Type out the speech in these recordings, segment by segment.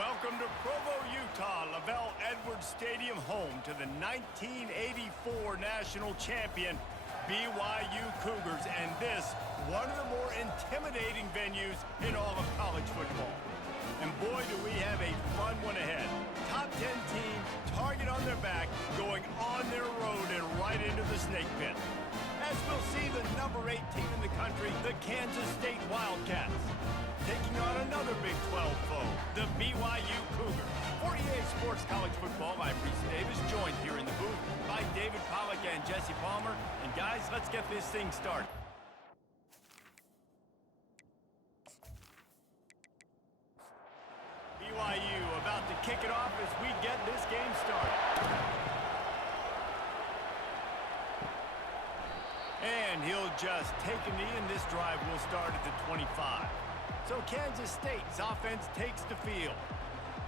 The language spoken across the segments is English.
Welcome to Provo, Utah, Lavelle Edwards Stadium, home to the 1984 national champion BYU Cougars, and this, one of the more intimidating venues in all of college football. And boy, do we have a fun one ahead. Top 10 team, target on their back, going on their road and right into the snake pit. As we'll see, the number 8 team in the country, the Kansas State Wildcats, taking on another Big 12 foe, the BYU Cougars. 48 Sports College Football, I'm Reese Davis, joined here in the booth by David Pollack and Jesse Palmer. And guys, let's get this thing started. BYU about to kick it off as we get this game started. And he'll just take a knee, and this drive will start at the 25. So Kansas State's offense takes the field.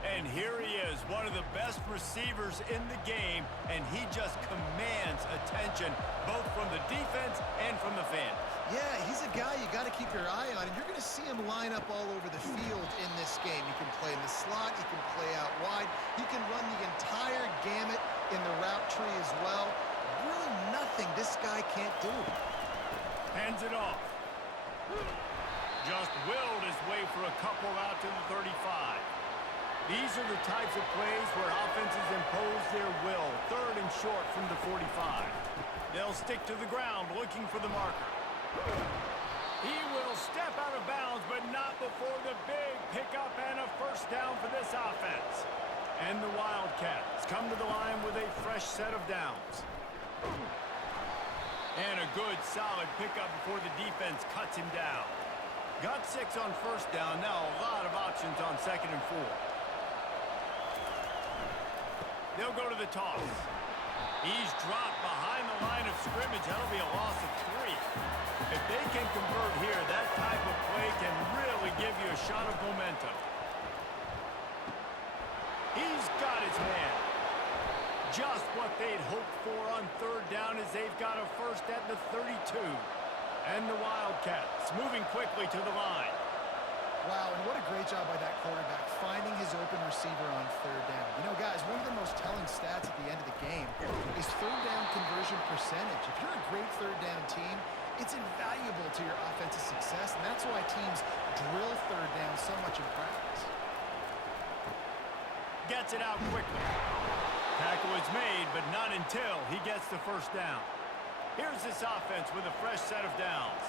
And here he is, one of the best receivers in the game, and he just commands attention both from the defense and from the fans. Yeah, he's a guy you got to keep your eye on, and you're going to see him line up all over the field in this game. He can play in the slot, he can play out wide, he can run the entire gamut in the route tree as well. Really nothing this guy can't do. Hands it off. Just willed his way for a couple out to the 35. These are the types of plays where offenses impose their will. Third and short from the 45. They'll stick to the ground looking for the marker. He will step out of bounds, but not before the big pickup and a first down for this offense. And the Wildcats come to the line with a fresh set of downs. And a good, solid pickup before the defense cuts him down. Got 6 on first down. Now a lot of options on second and 4. They'll go to the toss. He's dropped behind the line of scrimmage. That'll be a loss of 3. If they can convert here, that type of play can really give you a shot of momentum. He's got his man. Just what they'd hoped for on third down as they've got a first at the 32. And the Wildcats moving quickly to the line. Wow, and what a great job by that quarterback, finding his open receiver on third down. You know, guys, one of the most telling stats at the end of the game is third down conversion percentage. If you're a great third down team, it's invaluable to your offensive success, and that's why teams drill third down so much in practice. Gets it out quickly. Tackle is made, but not until he gets the first down. Here's this offense with a fresh set of downs.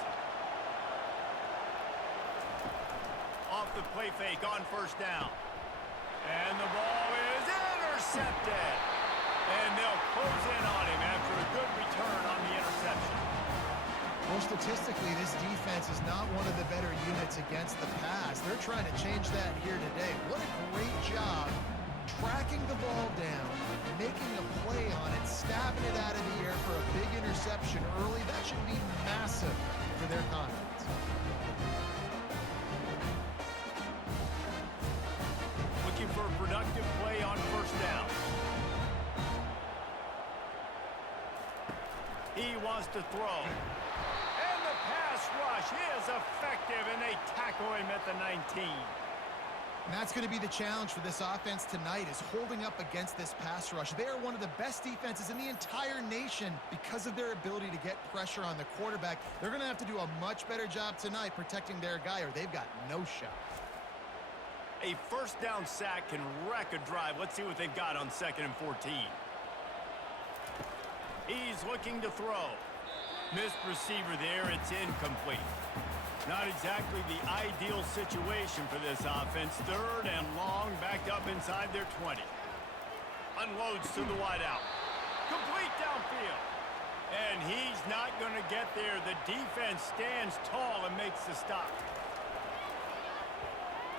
Off the play fake on first down. And the ball is intercepted. And they'll close in on him after a good return on the interception. Well, statistically, this defense is not one of the better units against the pass. They're trying to change that here today. What a great job tracking the ball down, making a play on it, stabbing it out of the air for a big interception early. That should be massive for their confidence. Looking for a productive play on first down. He wants to throw. And the pass rush is effective, and they tackle him at the 19. And that's going to be the challenge for this offense tonight, is holding up against this pass rush. They are one of the best defenses in the entire nation because of their ability to get pressure on the quarterback. They're going to have to do a much better job tonight protecting their guy, or they've got no shot. A first down sack can wreck a drive. Let's see what they've got on second and 14. He's looking to throw. Missed receiver there. It's incomplete. Not exactly the ideal situation for this offense. Third and long, backed up inside their 20. Unloads to the wideout. Complete downfield. And he's not going to get there. The defense stands tall and makes the stop.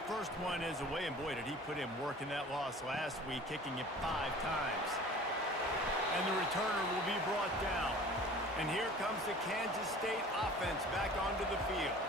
First one is away, and boy, did he put in work in that loss last week, kicking it 5 times. And the returner will be brought down. And here comes the Kansas State offense back onto the field.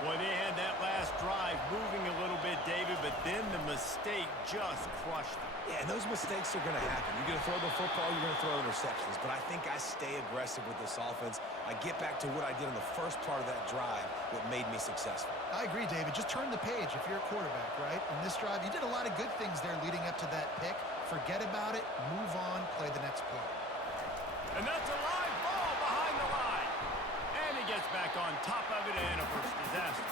Well, they had that last drive moving a little bit, David, but then the mistake just crushed them. Yeah, and those mistakes are going to happen. You're going to throw the football, you're going to throw interceptions. But I think I stay aggressive with this offense. I get back to what I did in the first part of that drive, what made me successful. I agree, David. Just turn the page if you're a quarterback, right? On this drive, you did a lot of good things there leading up to that pick. Forget about it, move on, play the next play. And that's a live ball behind the line. And he gets back on top of it and a first disaster.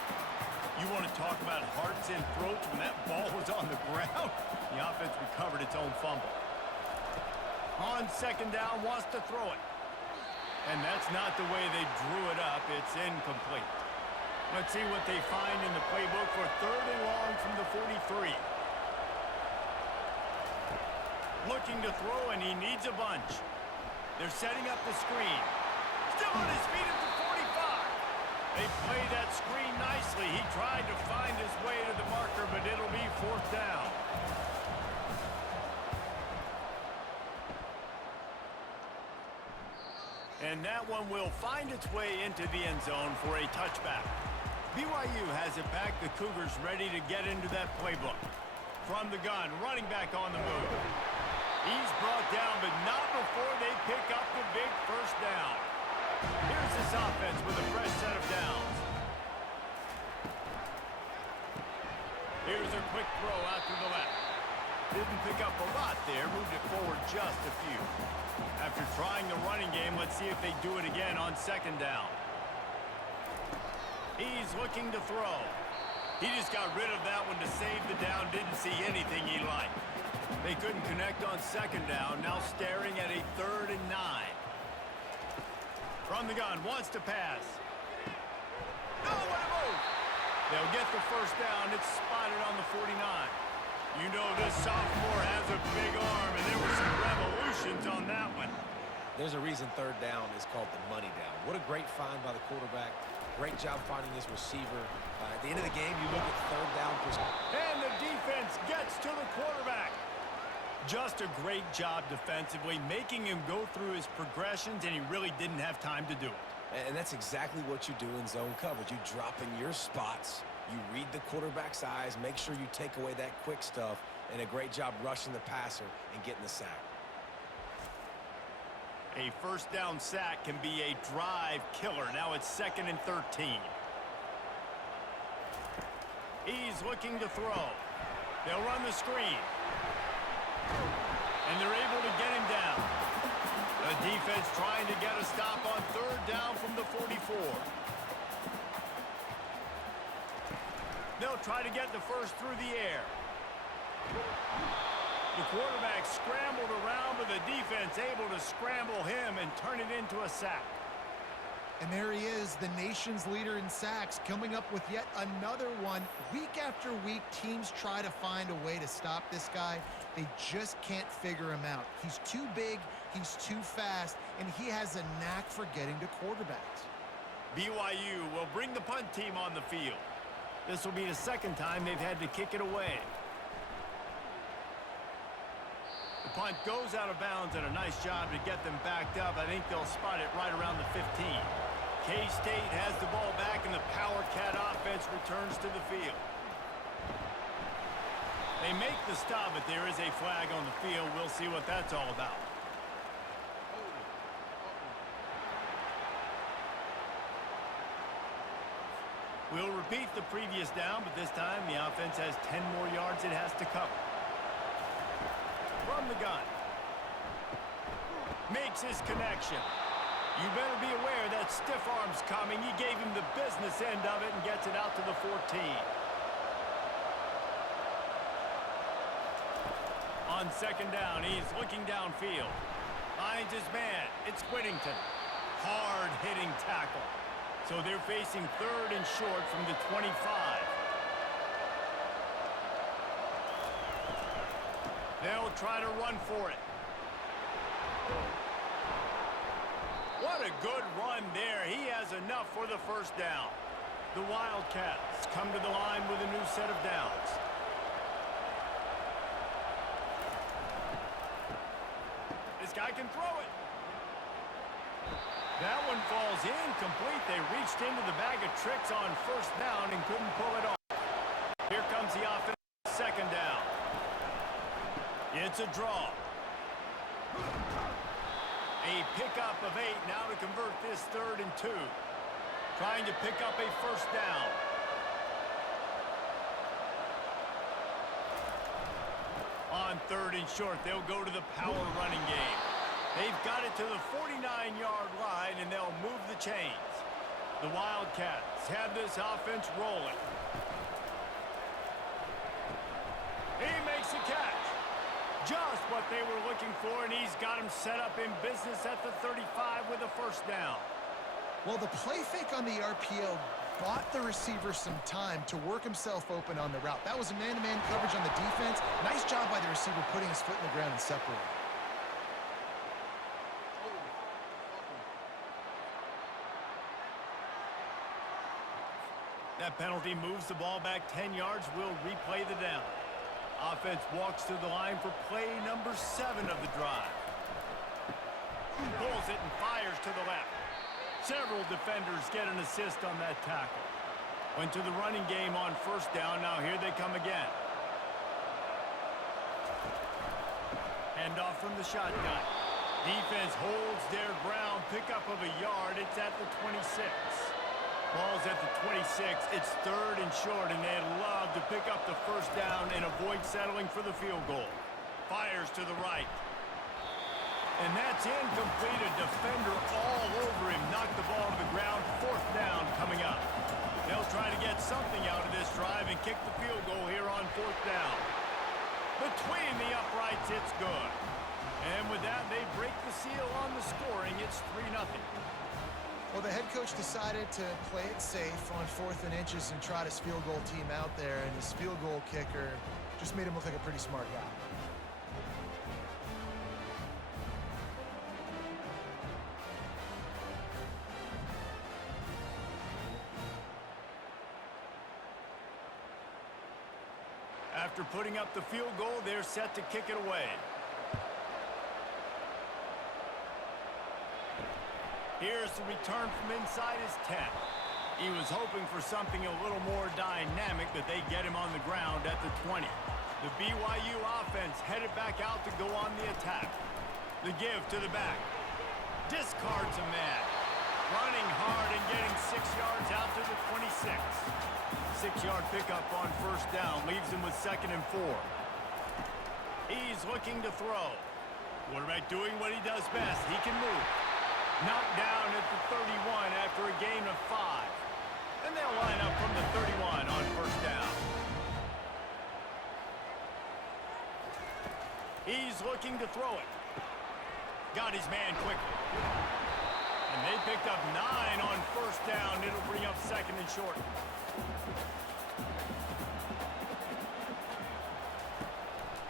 You want to talk about hearts and throats when that ball was on the ground? The offense recovered its own fumble. On second down, wants to throw it. And that's not the way they drew it up. It's incomplete. Let's see what they find in the playbook for third and long from the 43. Looking to throw, and he needs a bunch. They're setting up the screen. Still on his feet at the 45. They play that screen nicely. He tried to find his way to the marker, but it'll be fourth down. And that one will find its way into the end zone for a touchback. BYU has it back. The Cougars ready to get into that playbook. From the gun, running back on the move. He's brought down, but not before they pick up the big first down. Here's this offense with a fresh set of downs. Here's a quick throw out to the left. Didn't pick up a lot there, moved it forward just a few. After trying the running game, let's see if they do it again on second down. He's looking to throw. He just got rid of that one to save the down, didn't see anything he liked. They couldn't connect on second down, now staring at a 3rd and 9. From the gun, wants to pass. No, what a move! They'll get the first down. It's spotted on the 49. You know this sophomore has a big arm, and there were some revolutions on that one. There's a reason third down is called the money down. What a great find by the quarterback. Great job finding his receiver. At the end of the game, you look at third down. And the defense gets to the quarterback. Just a great job defensively, making him go through his progressions, and he really didn't have time to do it. And that's exactly what you do in zone coverage. You drop in your spots, you read the quarterback's eyes, make sure you take away that quick stuff, and a great job rushing the passer and getting the sack. A first down sack can be a drive killer. Now it's 2nd and 13. He's looking to throw. They'll run the screen. And they're able to get him down. The defense trying to get a stop on third down from the 44. They'll try to get the first through the air. The quarterback scrambled around, but the defense able to scramble him and turn it into a sack. And there he is, the nation's leader in sacks, coming up with yet another one. Week after week, teams try to find a way to stop this guy. They just can't figure him out. He's too big, he's too fast, and he has a knack for getting to quarterbacks. BYU will bring the punt team on the field. This will be the second time they've had to kick it away. The punt goes out of bounds, and a nice job to get them backed up. I think they'll spot it right around the 15. K-State has the ball back, and the Power Cat offense returns to the field. They make the stop, but there is a flag on the field. We'll see what that's all about. We'll repeat the previous down, but this time the offense has 10 more yards it has to cover. From the gun. Makes his connection. You better be aware that stiff arm's coming. He gave him the business end of it and gets it out to the 14. On second down, he's looking downfield. Finds his man. It's Whittington. Hard-hitting tackle. So they're facing 3rd and short from the 25. They'll try to run for it. What a good run there. He has enough for the first down. The Wildcats come to the line with a new set of downs. This guy can throw it. That one falls incomplete. They reached into the bag of tricks on first down and couldn't pull it off. Here comes the offense, second down. It's a draw. A pickup of 8 now to convert this 3rd and 2. Trying to pick up a first down. On 3rd and short, they'll go to the power running game. They've got it to the 49-yard line, and they'll move the chains. The Wildcats have this offense rolling. He makes a catch. Just what they were looking for, and he's got him set up in business at the 35 with a first down. Well, the play fake on the RPO bought the receiver some time to work himself open on the route. That was a man-to-man coverage on the defense. Nice job by the receiver putting his foot in the ground and separating. That penalty moves the ball back 10 yards. We'll replay the down. Offense walks to the line for play number 7 of the drive. Pulls it and fires to the left. Several defenders get an assist on that tackle. Went to the running game on first down. Now here they come again. Handoff from the shotgun. Defense holds their ground. Pickup of a yard. It's at the 26. Ball's at the 26. It's 3rd and short, and they'd love to pick up the first down and avoid settling for the field goal. Fires to the right. And that's incomplete. A defender all over him. Knocked the ball to the ground. 4th down coming up. They'll try to get something out of this drive and kick the field goal here on 4th down. Between the uprights, it's good. And with that, they break the seal on the scoring. It's 3-0. Well, the head coach decided to play it safe on 4th and inches and trot his field goal team out there, and his field goal kicker just made him look like a pretty smart guy. After putting up the field goal, they're set to kick it away. Here's the return from inside his 10. He was hoping for something a little more dynamic, but they get him on the ground at the 20. The BYU offense headed back out to go on the attack. The give to the back. Discards a man. Running hard and getting 6 yards out to the 26. 6-yard pickup on first down leaves him with 2nd and 4. He's looking to throw. Quarterback doing what he does best. He can move. Knocked down at the 31 after a gain of 5. And they'll line up from the 31 on first down. He's looking to throw it. Got his man quickly. And they picked up 9 on first down. It'll bring up 2nd and short.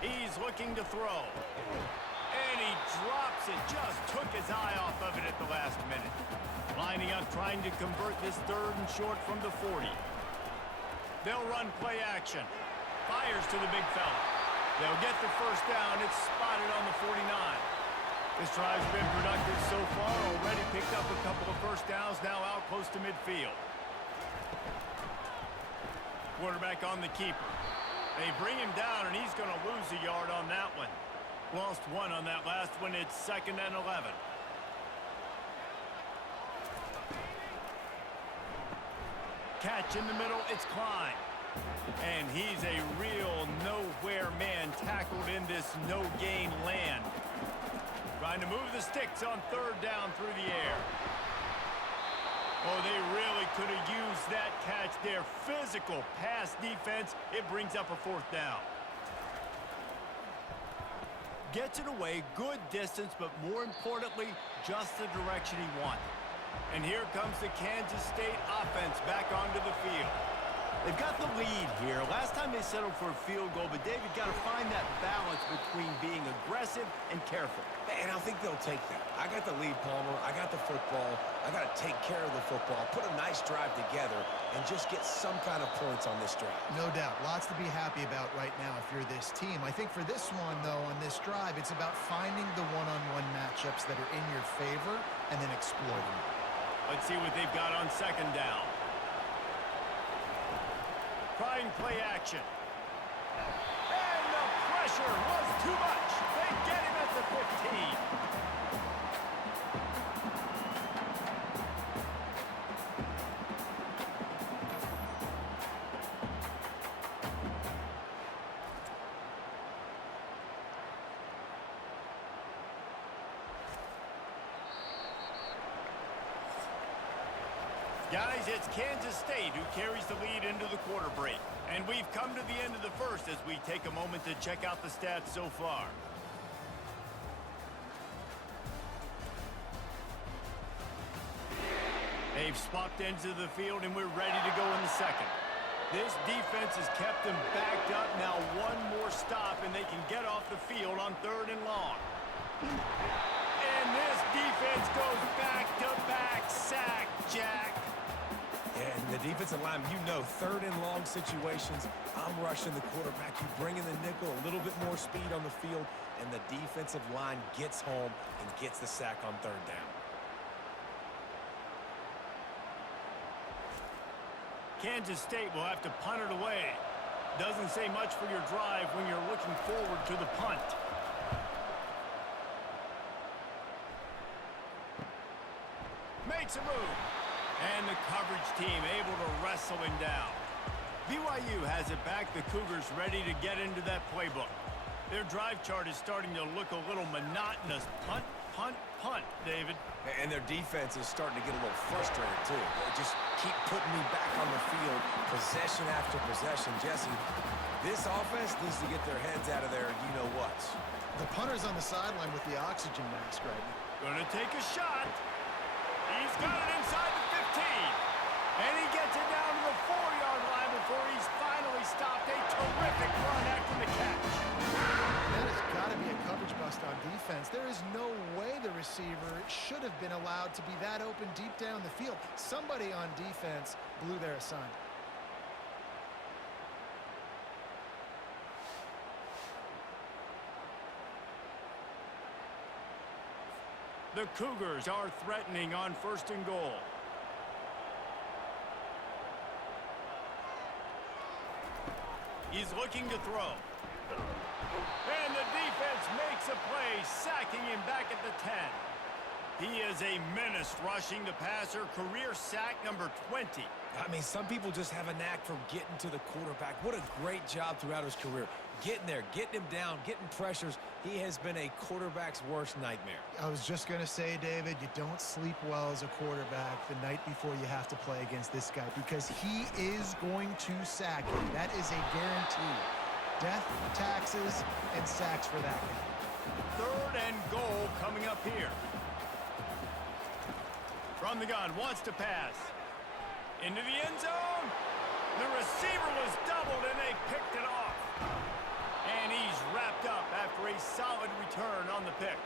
He's looking to throw. And he drops it. Just took his eye off of it at the last minute. Lining up, trying to convert this 3rd and short from the 40. They'll run play action. Fires to the big fella. They'll get the first down. It's spotted on the 49. This drive's been productive so far. Already picked up a couple of first downs. Now out close to midfield. Quarterback on the keeper. They bring him down, and he's going to lose a yard on that one. Lost 1 on that last one. It's 2nd and 11. Catch in the middle. It's Klein. And he's a real nowhere man tackled in this no-gain land. Trying to move the sticks on 3rd down through the air. Oh, they really could have used that catch there. Physical pass defense. It brings up a 4th down. Gets it away, good distance, but more importantly, just the direction he wanted. And here comes the Kansas State offense back onto the field. They've got the lead here. Last time they settled for a field goal, but David got to find that balance between being aggressive and careful. And I think they'll take that. I got the lead, Palmer. I got the football. I got to take care of the football, put a nice drive together, and just get some kind of points on this drive. No doubt. Lots to be happy about right now if you're this team. I think for this one, though, on this drive, it's about finding the one-on-one matchups that are in your favor and then exploiting. Let's see what they've got on second down. Trying play action. And the pressure was too much. They get him at the 15. Guys, it's Kansas State who carries the lead into the quarter break. And we've come to the end of the first as we take a moment to check out the stats so far. They've swapped into the field and we're ready to go in the second. This defense has kept them backed up. Now one more stop and they can get off the field on 3rd and long. And this defense goes back-to-back sack, Jack. Yeah, and the defensive line, you know, 3rd and long situations, I'm rushing the quarterback. You bring in the nickel, a little bit more speed on the field, and the defensive line gets home and gets the sack on 3rd down. Kansas State will have to punt it away. Doesn't say much for your drive when you're looking forward to the punt. Makes a move. And the coverage team able to wrestle him down. BYU has it back. The Cougars ready to get into that playbook. Their drive chart is starting to look a little monotonous. Punt, punt, punt, David. And their defense is starting to get a little frustrated, too. They just keep putting me back on the field, possession after possession. Jesse, this offense needs to get their heads out of there, you-know-whats. The punter's on the sideline with the oxygen mask right now. Gonna take a shot. He's got it inside the 15. And he gets it down to the 4-yard line before he's finally stopped. A terrific run after the catch. That has got to be a coverage bust on defense. There is no way the receiver should have been allowed to be that open deep down the field. Somebody on defense blew their assignment. The Cougars are threatening on 1st and goal. He's looking to throw. And the defense makes a play, sacking him back at the 10. He is a menace rushing the passer, career sack number 20. I mean, some people just have a knack for getting to the quarterback. What a great job throughout his career. Getting there, getting him down, getting pressures. He has been a quarterback's worst nightmare. I was just going to say, David, you don't sleep well as a quarterback the night before you have to play against this guy because he is going to sack you. That is a guarantee. Death, taxes, and sacks for that guy. 3rd and goal coming up here. From the gun, wants to pass. Into the end zone. The receiver was doubled and they picked it off. And he's wrapped up after a solid return on the pick.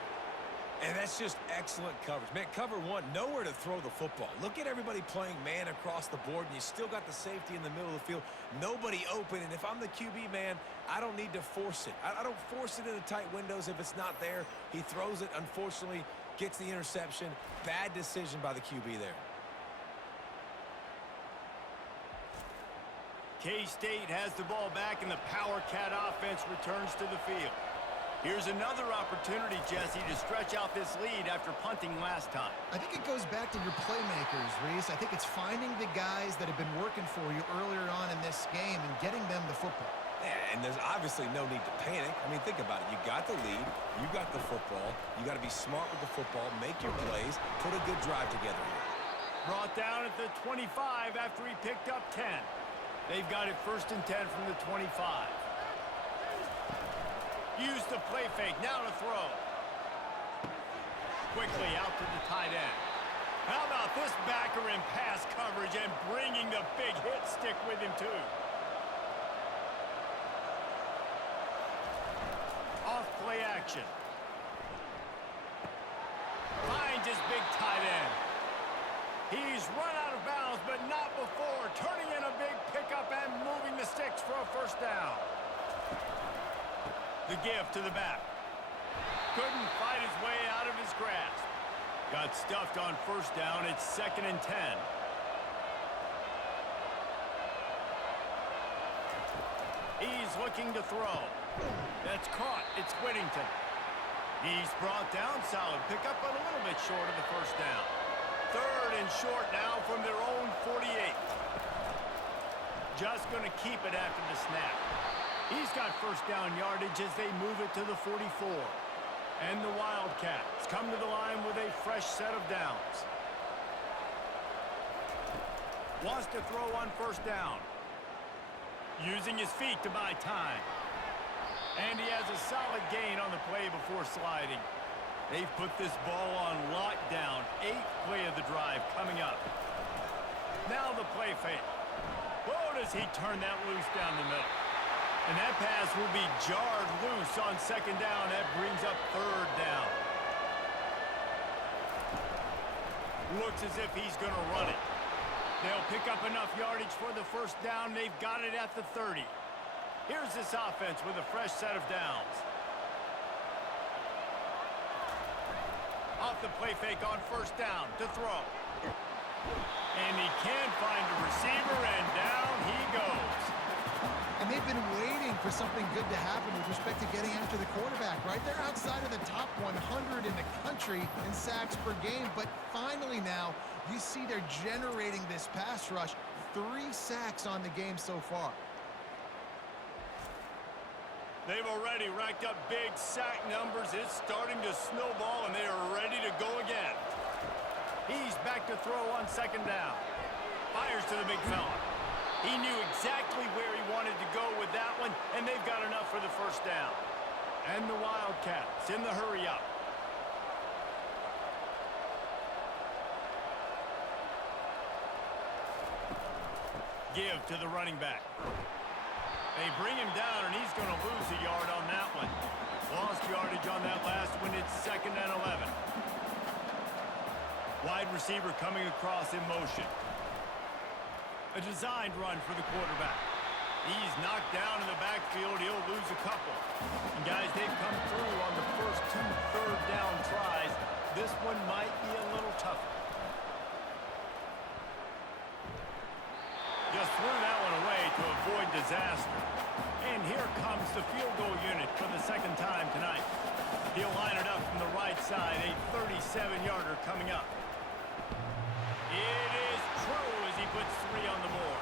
And that's just excellent coverage. Man, cover one, nowhere to throw the football. Look at everybody playing man across the board, and you still got the safety in the middle of the field. Nobody open, and if I'm the QB, man, I don't need to force it. I don't force it into tight windows if it's not there. He throws it, unfortunately, gets the interception. Bad decision by the QB there. K-State has the ball back, and the Power Cat offense returns to the field. Here's another opportunity, Jesse, to stretch out this lead after punting last time. I think it goes back to your playmakers, Reese. I think it's finding the guys that have been working for you earlier on in this game and getting them the football. Yeah, and there's obviously no need to panic. I mean, think about it. You got the lead. You got the football. You got to be smart with the football, make your plays, put a good drive together here. Brought down at the 25 after he picked up 10. They've got it 1st and 10 from the 25. Use the play fake. Now to throw. Quickly out to the tight end. How about this backer in pass coverage and bringing the big hit stick with him, too? Off play action. Finds his big tight end. He's run out of bounds, but not before. Turning in a big pickup and moving the sticks for a first down. The give to the back. Couldn't fight his way out of his grasp. Got stuffed on first down. It's 2nd and 10. He's looking to throw. That's caught. It's Whittington. He's brought down. Solid pickup, but a little bit short of the first down. 3rd and short now from their own 48. Just going to keep it after the snap. He's got first down yardage as they move it to the 44. And the Wildcats come to the line with a fresh set of downs. Wants to throw on first down. Using his feet to buy time. And he has a solid gain on the play before sliding. They've put this ball on lockdown. 8th play of the drive coming up. Now the play fake. Oh, does he turn that loose down the middle? And that pass will be jarred loose on 2nd down. That brings up 3rd down. Looks as if he's going to run it. They'll pick up enough yardage for the first down. They've got it at the 30. Here's this offense with a fresh set of downs. Off the play fake on first down to throw. And he can't find a receiver, and down he goes. And they've been waiting for something good to happen with respect to getting after the quarterback, right? They're outside of the top 100 in the country in sacks per game, but finally now you see they're generating this pass rush. 3 sacks on the game so far. They've already racked up big sack numbers. It's starting to snowball, and they are ready to go again. He's back to throw on 2nd down. Fires to the big fella. He knew exactly where he wanted to go with that one, and they've got enough for the first down. And the Wildcats in the hurry-up. Give to the running back. They bring him down, and he's going to lose a yard on that one. Lost yardage on that last one. It's 2nd and 11. Wide receiver coming across in motion. A designed run for the quarterback. He's knocked down in the backfield. He'll lose a couple. And guys, they've come through on the first 2 third down tries. This one might be a little tougher. Just threw that one away to avoid disaster. And here comes the field goal unit for the 2nd time tonight. He'll line it up from the right side. A 37-yarder coming up. It is true as he puts 3 on the board.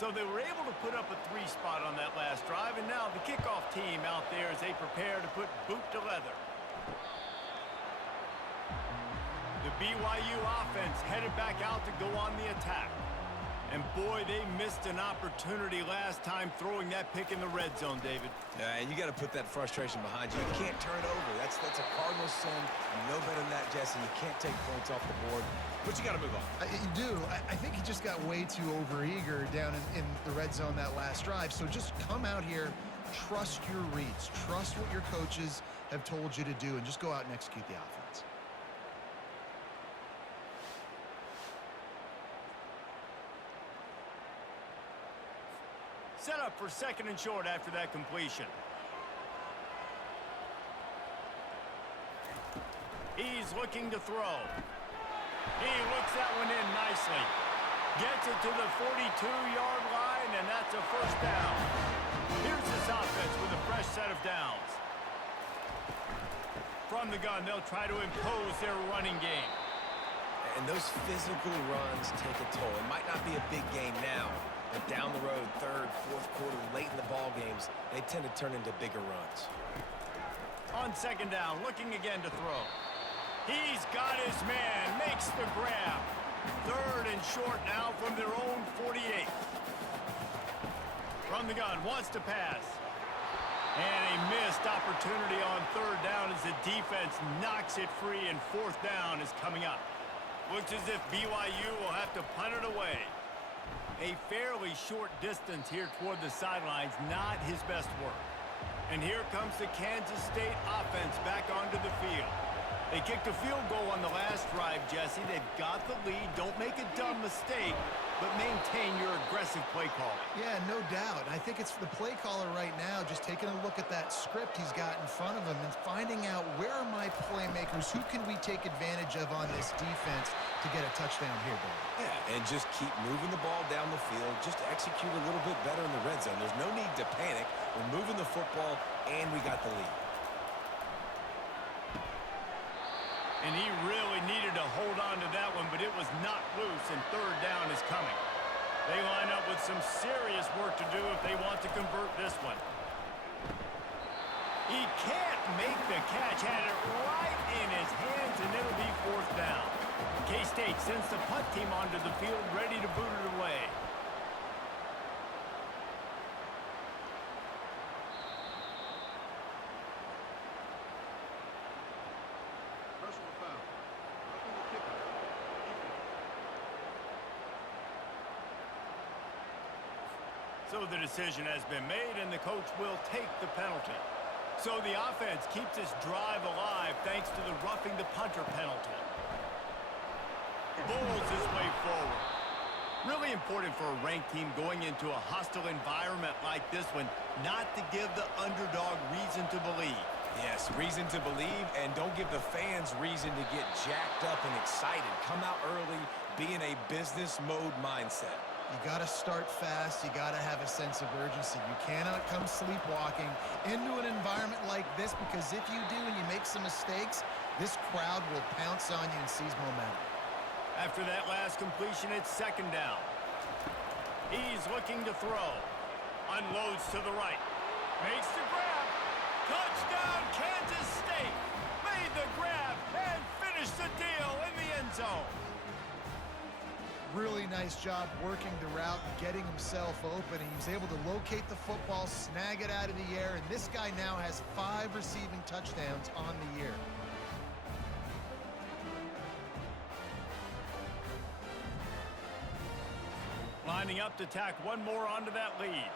So they were able to put up a 3 spot on that last drive, and now the kickoff team out there as they prepare to put boot to leather. The BYU offense headed back out to go on the attack. And boy, they missed an opportunity last time throwing that pick in the red zone, David. And you got to put that frustration behind you. You can't turn it over. That's a cardinal sin. You know better than that, Jesse. You can't take points off the board. But you got to move on. You do. I think he just got way too overeager down in the red zone that last drive. So just come out here, trust your reads, trust what your coaches have told you to do, and just go out and execute the offense. Set up for 2nd and short after that completion. He's looking to throw. He looks that one in nicely. Gets it to the 42-yard line, and that's a first down. Here's this offense with a fresh set of downs. From the gun, they'll try to impose their running game. And those physical runs take a toll. It might not be a big game now, But down the road, third, fourth quarter, late in the ball games, they tend to turn into bigger runs. On second down, looking again to throw. He's got his man, makes the grab. Third and short now from their own 48. From the gun, wants to pass. And a missed opportunity on third down as the defense knocks it free, and fourth down is coming up. Looks as if BYU will have to punt it away. A fairly short distance here toward the sidelines, not his best work. And here comes the Kansas State offense back onto the field. They kicked a field goal on the last drive, Jesse. They've got the lead. Don't make a dumb mistake, but maintain your aggressive play call. Yeah, no doubt. I think it's the play caller right now just taking a look at that script he's got in front of him and finding out where are my playmakers, who can we take advantage of on this defense to get a touchdown here, Bill. Yeah, and just keep moving the ball down the field. Just execute a little bit better in the red zone. There's no need to panic. We're moving the football, and we got the lead. And he really needed to hold on to that one, but it was not loose, and third down is coming. They line up with some serious work to do if they want to convert this one. He can't make the catch, had it right in his hands, and it'll be fourth down. K-State sends the punt team onto the field, ready to boot it away. So the decision has been made, and the coach will take the penalty. So the offense keeps its drive alive thanks to the roughing the punter penalty. Bowls his way forward. Really important for a ranked team going into a hostile environment like this one, not to give the underdog reason to believe. Yes, reason to believe, and don't give the fans reason to get jacked up and excited. Come out early, be in a business mode mindset. You got to start fast. You got to have a sense of urgency. You cannot come sleepwalking into an environment like this, because if you do and you make some mistakes, this crowd will pounce on you and seize momentum. After that last completion, it's second down. He's looking to throw. Unloads to the right. Makes the grab. Touchdown, Kansas State. Made the grab and finished the deal in the end zone. Really nice job working the route and getting himself open. He was able to locate the football, snag it out of the air, and this guy now has 5 receiving touchdowns on the year. Lining up to tack one more onto that lead.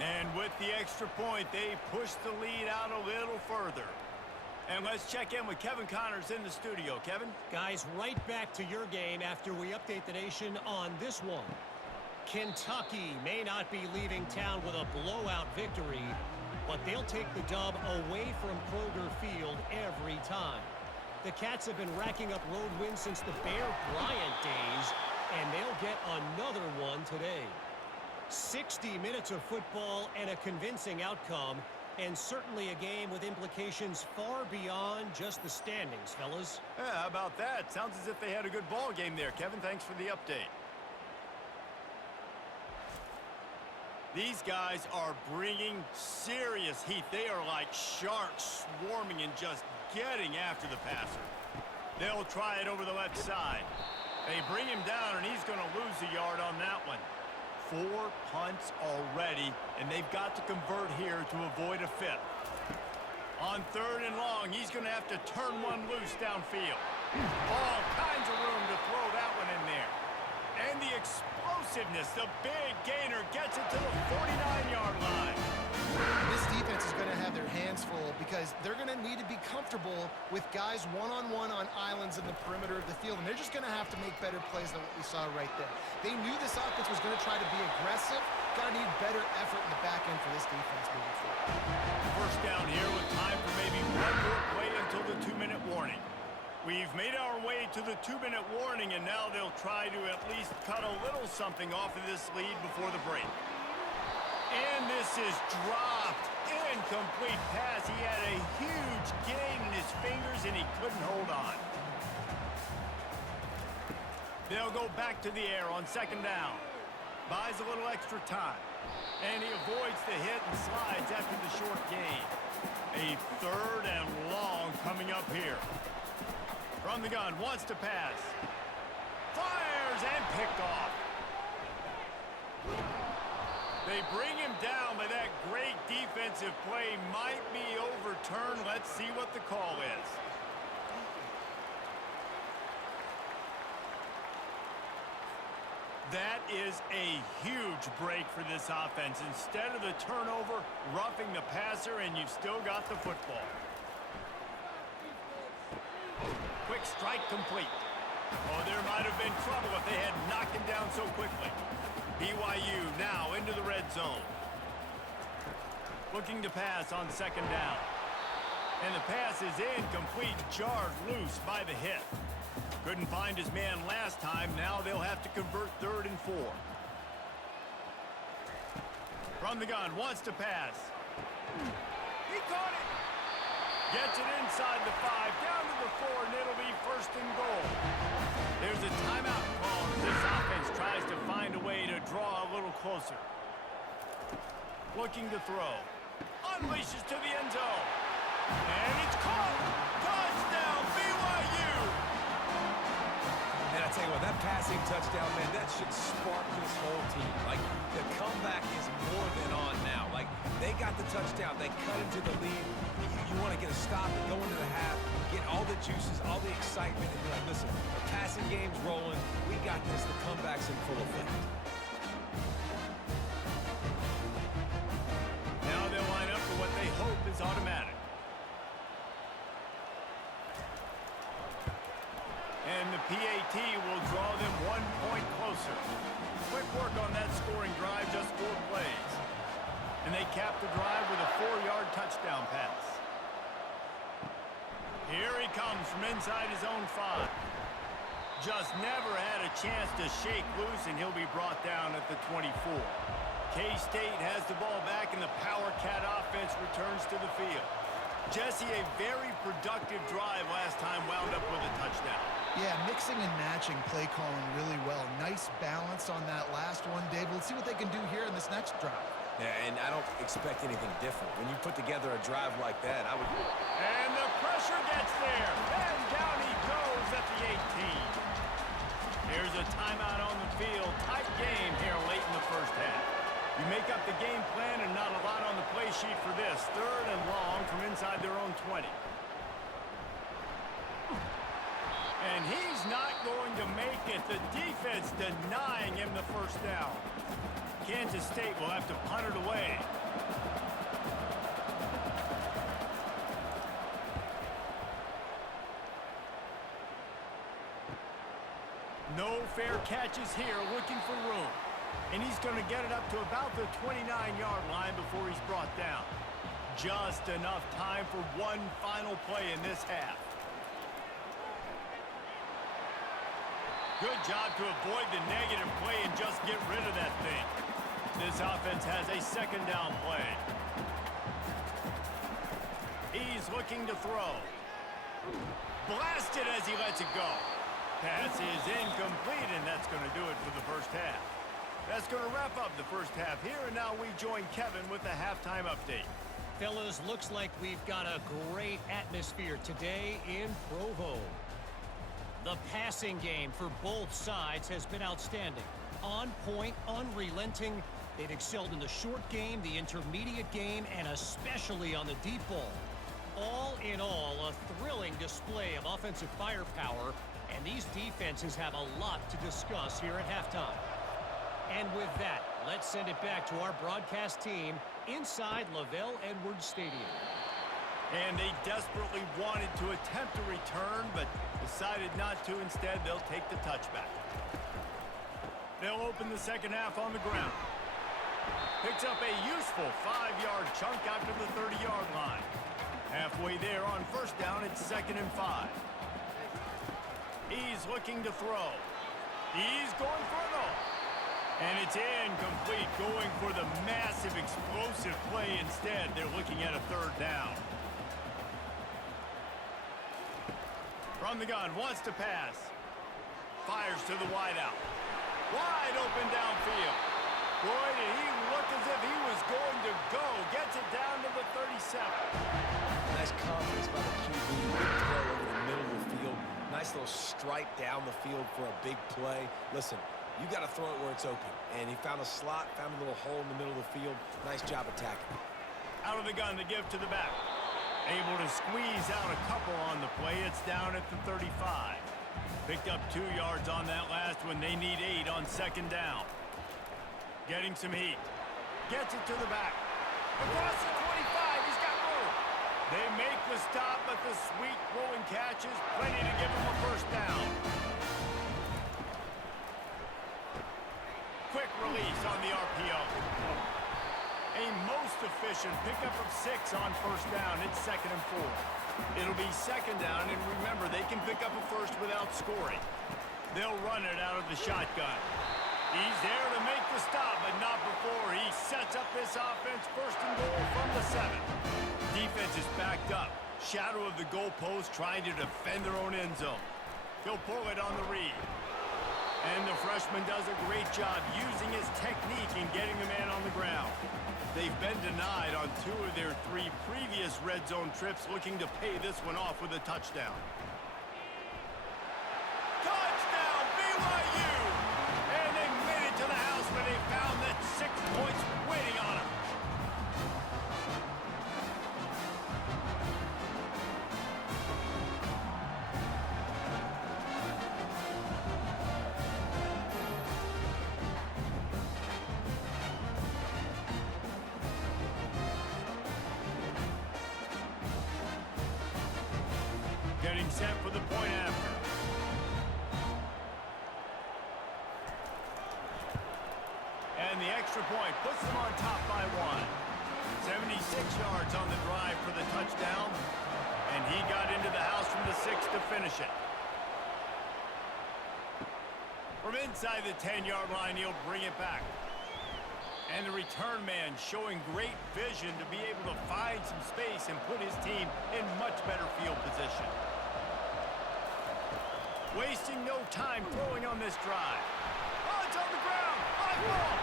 And with the extra point, they push the lead out a little further. And let's check in with Kevin Connors in the studio. Kevin? Guys, right back to your game after we update the nation on this one. Kentucky may not be leaving town with a blowout victory, but they'll take the dub away from Kroger Field every time. The Cats have been racking up road wins since the Bear Bryant days, and they'll get another one today. 60 minutes of football and a convincing outcome, and certainly a game with implications far beyond just the standings, fellas. Yeah, how about that? Sounds as if they had a good ball game there, Kevin. Thanks for the update. These guys are bringing serious heat. They are like sharks swarming and just getting after the passer. They'll try it over the left side. They bring him down, and he's going to lose a yard on that one. 4 punts already, and they've got to convert here to avoid a fifth. On third and long, he's going to have to turn one loose downfield. All kinds of room to throw that one in there. And the explosiveness, the big gainer gets it to the 49-yard line. This defense is going to have their hands full because they're going to need to be comfortable with guys one-on-one on islands in the perimeter of the field, and they're just going to have to make better plays than what we saw right there. They knew this offense was going to try to be aggressive. Got to need better effort in the back end for this defense moving forward. First down here with time for maybe one more play until the 2-minute warning. We've made our way to the 2-minute warning, and now they'll try to at least cut a little something off of this lead before the break. And this is dropped. Incomplete pass. He had a huge gain in his fingers, and he couldn't hold on. They'll go back to the air on second down. Buys a little extra time. And he avoids the hit and slides after the short gain. A third and long coming up here. From the gun, wants to pass. Fires and picked off. They bring him down, but that great defensive play might be overturned. Let's see what the call is. That is a huge break for this offense. Instead of the turnover, roughing the passer, and you've still got the football. Quick strike complete. Oh, there might have been trouble if they had knocked him down so quickly. BYU now into the red zone. Looking to pass on second down. And the pass is incomplete, jarred loose by the hit. Couldn't find his man last time. Now they'll have to convert 3rd and 4. From the gun, wants to pass. He caught it. Gets it inside the 5, down to the 4, and it'll be 1st and goal. There's a timeout call as this offense tries to find a way to draw a little closer. Looking to throw. Unleashes to the end zone. And it's caught. Touchdown, BYU. And I tell you what, that passing touchdown, man, that should spark this whole team. Like, the comeback is more than on now. Like, they got the touchdown. They cut into the lead. You want to get a stop and go into the half, get all the juices, all the excitement, and be like, listen, the passing game's rolling. We got this. The comeback's in full effect. Now they'll line up for what they hope is automatic. And the PAT will draw them 1 point closer. Quick work on that scoring drive, just 4 plays. And they cap the drive with a 4-yard touchdown pass. Here he comes from inside his own 5. Just never had a chance to shake loose, and he'll be brought down at the 24. K-State has the ball back, and the Power Cat offense returns to the field. Jesse, a very productive drive last time, wound up with a touchdown. Yeah, mixing and matching play calling really well. Nice balance on that last one, Dave. Let's see what they can do here in this next drive. Yeah, and I don't expect anything different. When you put together a drive like that, I would... And the pressure gets there. And down he goes at the 18. Here's a timeout on the field. Tight game here late in the first half. You make up the game plan and not a lot on the play sheet for this. 3rd and long from inside their own 20. And he's not going to make it. The defense denying him the first down. Kansas State will have to punt it away. No fair catches here, looking for room. And he's going to get it up to about the 29-yard line before he's brought down. Just enough time for one final play in this half. Good job to avoid the negative play and just get rid of that thing. This offense has a 2nd down play. He's looking to throw. Blasted as he lets it go. Pass is incomplete, and that's going to do it for the first half. That's going to wrap up the first half here, and now we join Kevin with the halftime update. Fellas, looks like we've got a great atmosphere today in Provo. The passing game for both sides has been outstanding. On point, unrelenting. They've excelled in the short game, the intermediate game, and especially on the deep ball. All in all, a thrilling display of offensive firepower, and these defenses have a lot to discuss here at halftime. And with that, let's send it back to our broadcast team inside Lavelle Edwards Stadium. And they desperately wanted to attempt a return, but decided not to. Instead, they'll take the touchback. They'll open the second half on the ground. Picks up a useful 5-yard chunk after the 30-yard line. Halfway there on first down, it's 2nd and 5. He's looking to throw. He's going for it all. And it's incomplete, going for the massive explosive play instead. They're looking at a 3rd down. From the gun, wants to pass. fires to the wideout. Wide open downfield. Boy, did he look as if he was going to go. Gets it down to the 37. Nice confidence by the QB. Big throw over the middle of the field. Nice little strike down the field for a big play. Listen, you got to throw it where it's open. And he found a slot, found a little hole in the middle of the field. Nice job attacking it. Out of the gun to give to the back. Able to squeeze out a couple on the play. It's down at the 35. Picked up 2 yards on that last one. They need 8 on second down. Getting some heat. Gets it to the back. Across the 25. He's got room. They make the stop, but the sweet rolling catch is plenty to give him a first down. Quick release on the RPO. A most efficient pickup of 6 on first down. It's 2nd and 4. It'll be 2nd down, and remember, they can pick up a first without scoring. They'll run it out of the shotgun. He's there to make the stop, but not before he sets up this offense. 1st and goal from the 7. Defense is backed up. Shadow of the goalpost, trying to defend their own end zone. He'll pull it on the read. And the freshman does a great job using his technique in getting the man on the ground. They've been denied on 2 of their 3 previous red zone trips, looking to pay this one off with a touchdown. Touchdown, BYU! And they made it to the house when they found that 6 points waiting on them. Getting set for the point after. And the extra point puts them on top by 1. 76 yards on the drive for the touchdown. And he got into the house from the 6 to finish it. From inside the 10-yard line, he'll bring it back. And the return man showing great vision to be able to find some space and put his team in much better field position. Wasting no time throwing on this drive. Oh, it's on the ground. High ball.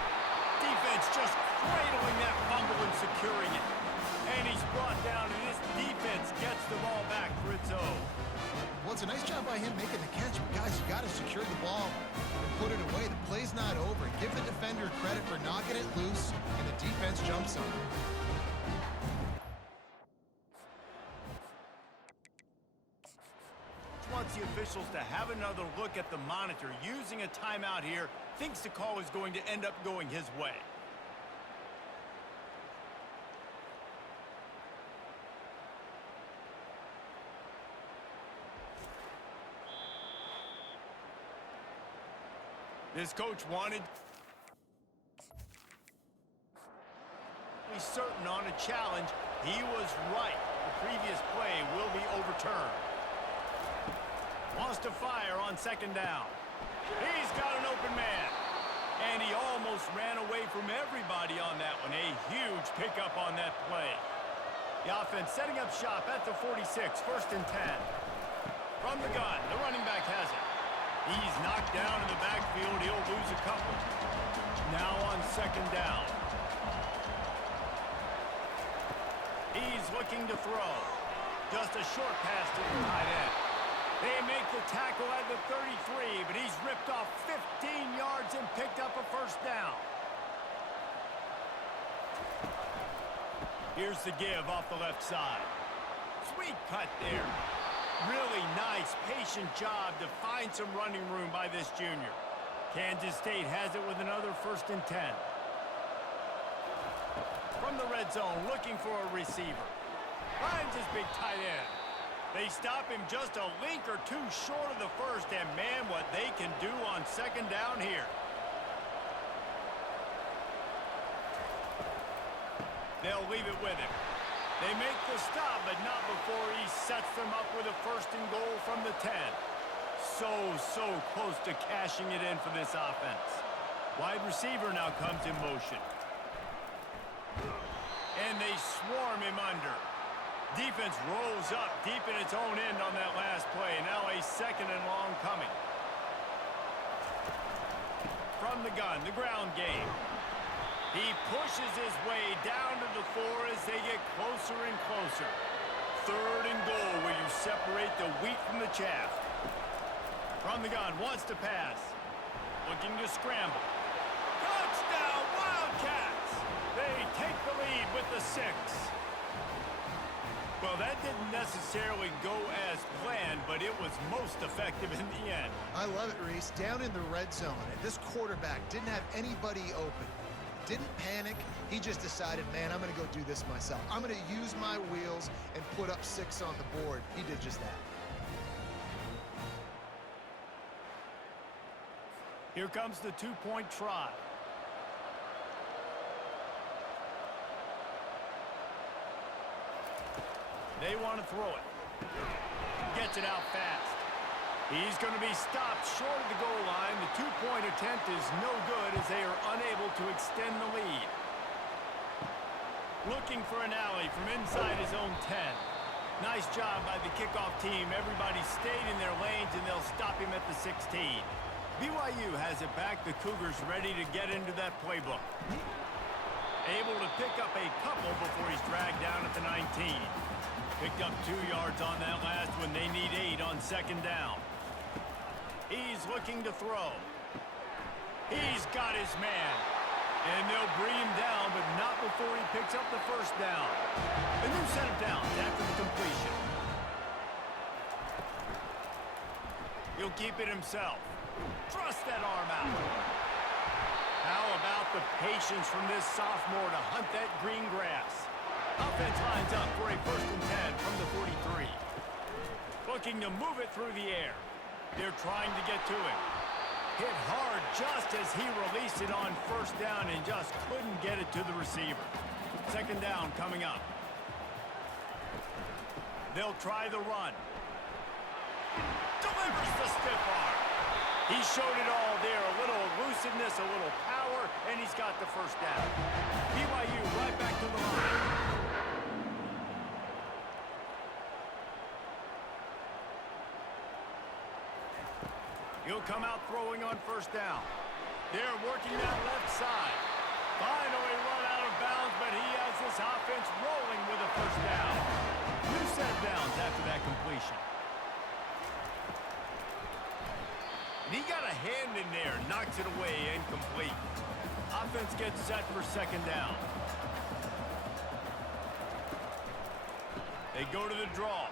Defense just cradling that fumble and securing it. And he's brought down, and this defense gets the ball back for its own. Well, it's a nice job by him making the catch, but guys, you got to secure the ball and put it away. The play's not over. Give the defender credit for knocking it loose, and the defense jumps on it. Wants the officials to have another look at the monitor. Using a timeout here, thinks the call is going to end up going his way. This coach wanted he's certain on a challenge. He was right. The previous play will be overturned. Wants to fire on second down. He's got an open man. And he almost ran away from everybody on that one. A huge pickup on that play. The offense setting up shop at the 46, 1st and 10. From the gun, the running back has it. He's knocked down in the backfield. He'll lose a couple. Now on second down. He's looking to throw. Just a short pass to the tight end. They make the tackle at the 33, but he's ripped off 15 yards and picked up a first down. Here's the give off the left side. Sweet cut there. Really nice, patient job to find some running room by this junior. Kansas State has it with another 1st and 10. From the red zone, looking for a receiver. Finds his big tight end. They stop him just a link or 2 short of the first, and man, what they can do on second down here. They'll leave it with him. They make the stop, but not before he sets them up with a 1st and goal from the 10. So close to cashing it in for this offense. Wide receiver now comes in motion. And they swarm him under. Defense rolls up deep in its own end on that last play. Now a 2nd and long coming. from the gun, the ground game. He pushes his way down to the floor as they get closer and closer. 3rd and goal where you separate the wheat from the chaff. From the gun, wants to pass. Looking to scramble. Touchdown, Wildcats! They take the lead with the 6. Well, that didn't necessarily go as planned, but it was most effective in the end. I love it, Reese. Down in the red zone, and this quarterback didn't have anybody open. Didn't panic. He just decided, man, I'm going to go do this myself. I'm going to use my wheels and put up 6 on the board. He did just that. Here comes the 2-point try. They want to throw it. Gets it out fast. He's going to be stopped short of the goal line. The 2-point attempt is no good as they are unable to extend the lead. Looking for an alley from inside his own 10. Nice job by the kickoff team. Everybody stayed in their lanes, and they'll stop him at the 16. BYU has it back. The Cougars ready to get into that playbook. Able to pick up a couple before he's dragged down at the 19. Picked up 2 yards on that last one. They need 8 on 2nd down. He's looking to throw. He's got his man. And they'll bring him down, but not before he picks up the 1st down. A new set of downs after the completion. He'll keep it himself. Thrust that arm out. How about the patience from this sophomore to hunt that green grass? Offense lines up for a 1st and 10 from the 43. Looking to move it through the air. They're trying to get to it. Hit hard just as he released it on 1st down and just couldn't get it to the receiver. 2nd down coming up. They'll try the run. Delivers the stiff arm. He showed it all there. A little elusiveness, a little power, and he's got the 1st down. BYU right back to the line. He'll come out throwing on 1st down. They're working that left side. Finally run out of bounds, but he has this offense rolling with a 1st down. New set of downs after that completion. And he got a hand in there, knocks it away, incomplete. Offense gets set for 2nd down. They go to the draw.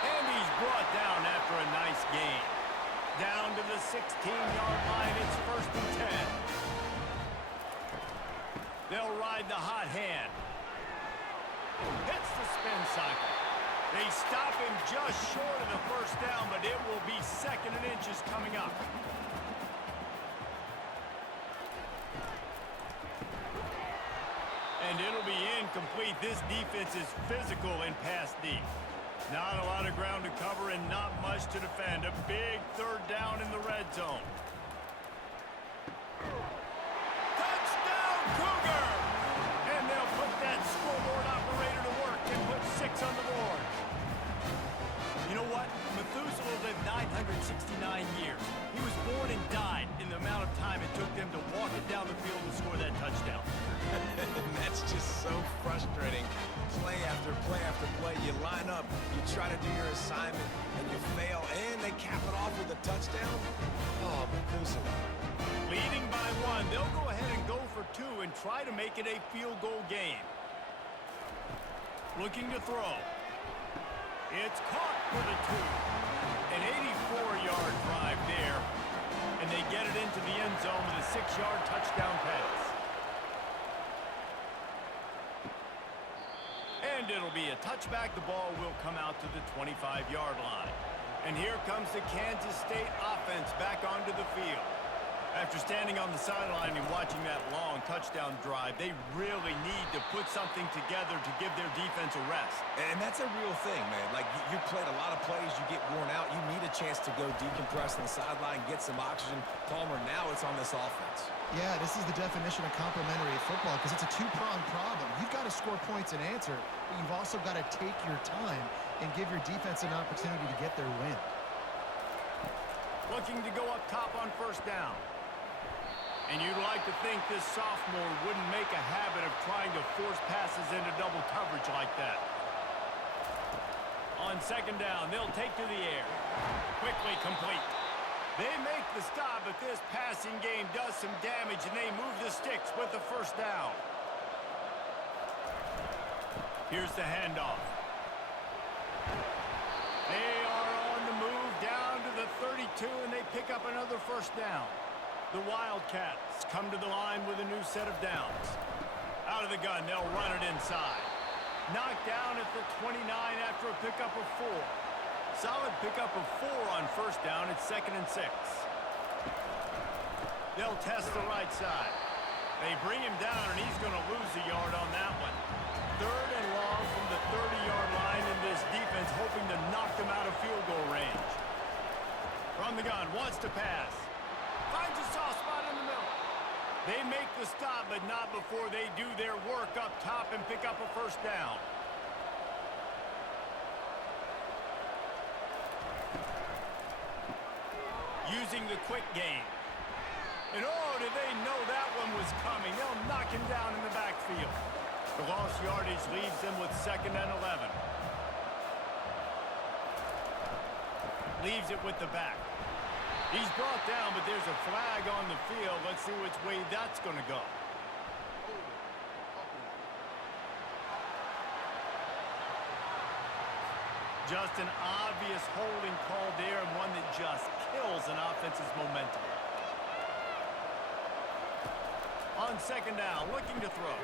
And he's brought down after a nice gain. Down to the 16-yard line, it's 1st and 10. They'll ride the hot hand. Hits the spin cycle. They stop him just short of the 1st down, but it will be 2nd and inches coming up. And it'll be incomplete. This defense is physical and pass deep. Not a lot of ground to cover and not much to defend. A big 3rd down in the red zone. Touchdown, Cougar! And they'll put that scoreboard operator to work and put 6 on the board. You know what? Methuselah lived 969 years. He was born and died in the amount of time it took them to walk it down the field and score that touchdown. And that's just so frustrating. Play after play after play. You line up, you try to do your assignment, and you fail, and they cap it off with a touchdown. Oh, Methuselah. Leading by 1, they'll go ahead and go for 2 and try to make it a field goal game. Looking to throw. It's caught for the 2. An 84-yard drive there, and they get it into the end zone with a 6-yard touchdown pass. And it'll be a touchback. The ball will come out to the 25-yard line. And here comes the Kansas State offense back onto the field. After standing on the sideline and watching that long touchdown drive, they really need to put something together to give their defense a rest. And that's a real thing, man. Like, you played a lot of plays, you get worn out, you need a chance to go decompress on the sideline, get some oxygen. Palmer, now it's on this offense. Yeah, this is the definition of complementary football because it's a 2-pronged problem. You've got to score points and answer, but you've also got to take your time and give your defense an opportunity to get their win. Looking to go up top on first down. And you'd like to think this sophomore wouldn't make a habit of trying to force passes into double coverage like that. On second down, they'll take to the air. Quickly complete. They make the stop, but this passing game does some damage, and they move the sticks with the first down. Here's the handoff. They are on the move down to the 32, and they pick up another first down. The Wildcats come to the line with a new set of downs. Out of the gun, they'll run it inside. Knocked down at the 29 after a pickup of 4. Solid pickup of 4 on first down. It's 2nd and 6. They'll test the right side. They bring him down, and he's going to lose a yard on that one. 3rd and long from the 30-yard line, and this defense hoping to knock them out of field goal range. From the gun, wants to pass. Finds a soft spot in the middle. They make the stop, but not before they do their work up top and pick up a first down. Using the quick game. And oh, did they know that one was coming. They'll knock him down in the backfield. The lost yardage leaves them with 2nd and 11. Leaves it with the back. He's brought down, but there's a flag on the field. Let's see which way that's going to go. Just an obvious holding call there, and one that just kills an offense's momentum. On second down, looking to throw.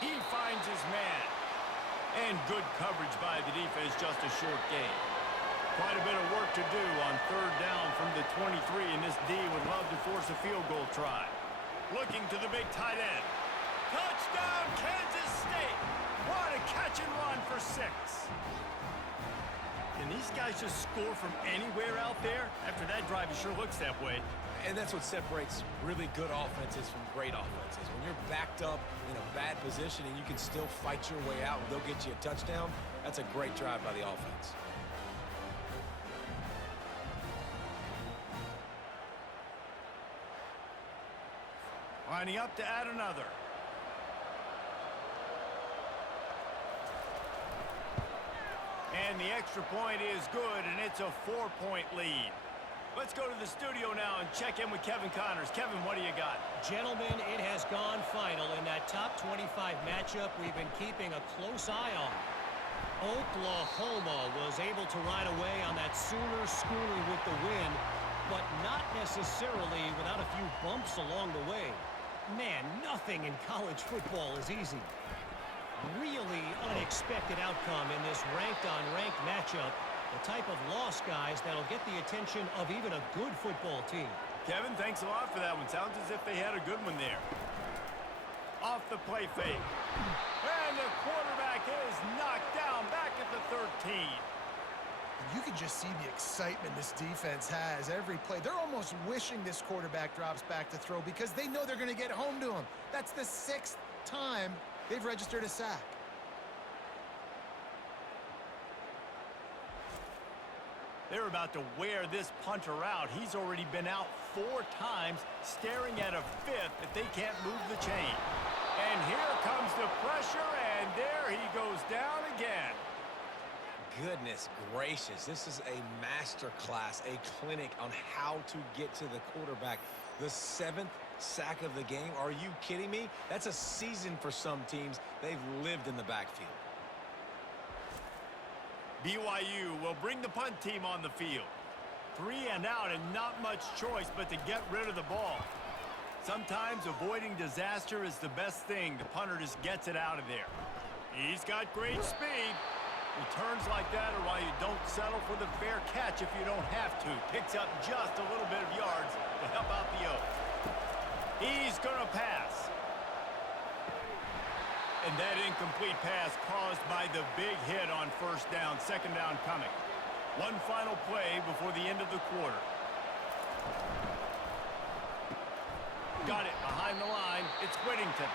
He finds his man. And good coverage by the defense, just a short gain. Quite a bit of work to do on 3rd down from the 23, and this D would love to force a field goal try. Looking to the big tight end. Touchdown, Kansas State! What a catch and run for 6. Can these guys just score from anywhere out there? After that drive, it sure looks that way. And that's what separates really good offenses from great offenses. When you're backed up in a bad position and you can still fight your way out and they'll get you a touchdown, that's a great drive by the offense. Lining up to add another. And the extra point is good, and it's a 4-point lead. Let's go to the studio now and check in with Kevin Connors. Kevin, what do you got? Gentlemen, it has gone final in that top 25 matchup we've been keeping a close eye on. Oklahoma was able to ride away on that Sooner schooner with the win, but not necessarily without a few bumps along the way. Man, nothing in college football is easy. Really unexpected outcome in this ranked-on-ranked matchup. The type of loss, guys, that'll get the attention of even a good football team. Kevin, thanks a lot for that one. Sounds as if they had a good one there. Off the play fake. And the quarterback is knocked down back at the 13. You can just see the excitement this defense has every play. They're almost wishing this quarterback drops back to throw because they know they're going to get home to him. That's the 6th time they've registered a sack. They're about to wear this punter out. He's already been out 4 times, staring at a 5th if they can't move the chain. And here comes the pressure, and there he goes down again. Goodness gracious, this is a master class, a clinic on how to get to the quarterback. The 7th sack of the game. Are you kidding me? That's a season for some teams. They've lived in the backfield. BYU will bring the punt team on the field. 3 and out and not much choice but to get rid of the ball. Sometimes avoiding disaster is the best thing. The punter just gets it out of there. He's got great speed. Returns like that are why you don't settle for the fair catch if you don't have to. Picks up just a little bit of yards to help out the O. He's going to pass. And that incomplete pass caused by the big hit on first down. 2nd down coming. One final play before the end of the quarter. Got it behind the line. It's Whittington.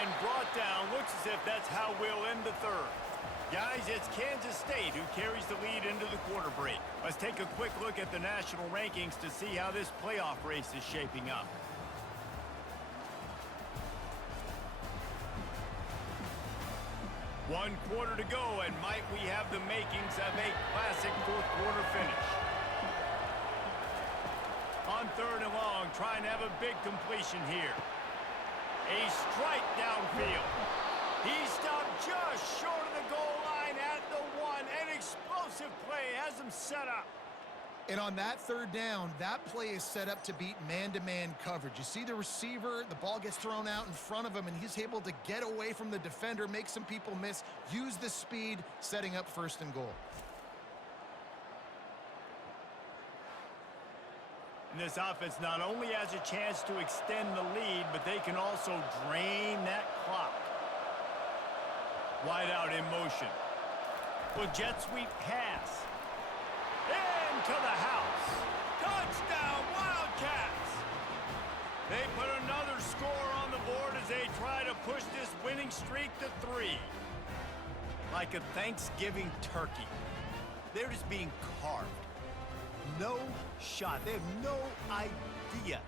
And brought down. Looks as if that's how we'll end the 3rd. Guys, it's Kansas State who carries the lead into the quarter break. Let's take a quick look at the national rankings to see how this playoff race is shaping up. One quarter to go, and might we have the makings of a classic fourth quarter finish. On 3rd and long, trying to have a big completion here. A strike downfield. He stopped just short of the goal line at the 1. An explosive play has him set up. And on that 3rd down, that play is set up to beat man-to-man coverage. You see the receiver, the ball gets thrown out in front of him, and he's able to get away from the defender, make some people miss, use the speed, setting up 1st and goal. And this offense not only has a chance to extend the lead, but they can also drain that clock. Wide out in motion. Well, jet sweep pass. Into the house. Touchdown, Wildcats! They put another score on the board as they try to push this winning streak to 3. Like a Thanksgiving turkey. They're just being carved. No shot. They have no idea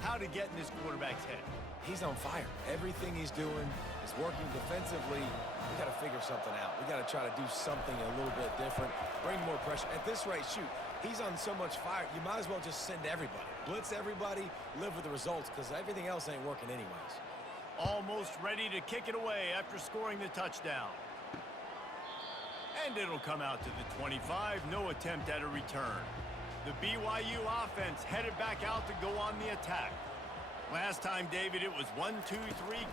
how to get in this quarterback's head. He's on fire. Everything he's doing is working defensively. We got to figure something out. We got to try to do something a little bit different. Bring more pressure. At this rate, shoot, he's on so much fire, you might as well just send everybody. Blitz everybody, live with the results, because everything else ain't working anyways. Almost ready to kick it away after scoring the touchdown. And it'll come out to the 25. No attempt at a return. The BYU offense headed back out to go on the attack. Last time, David, it was 1-2-3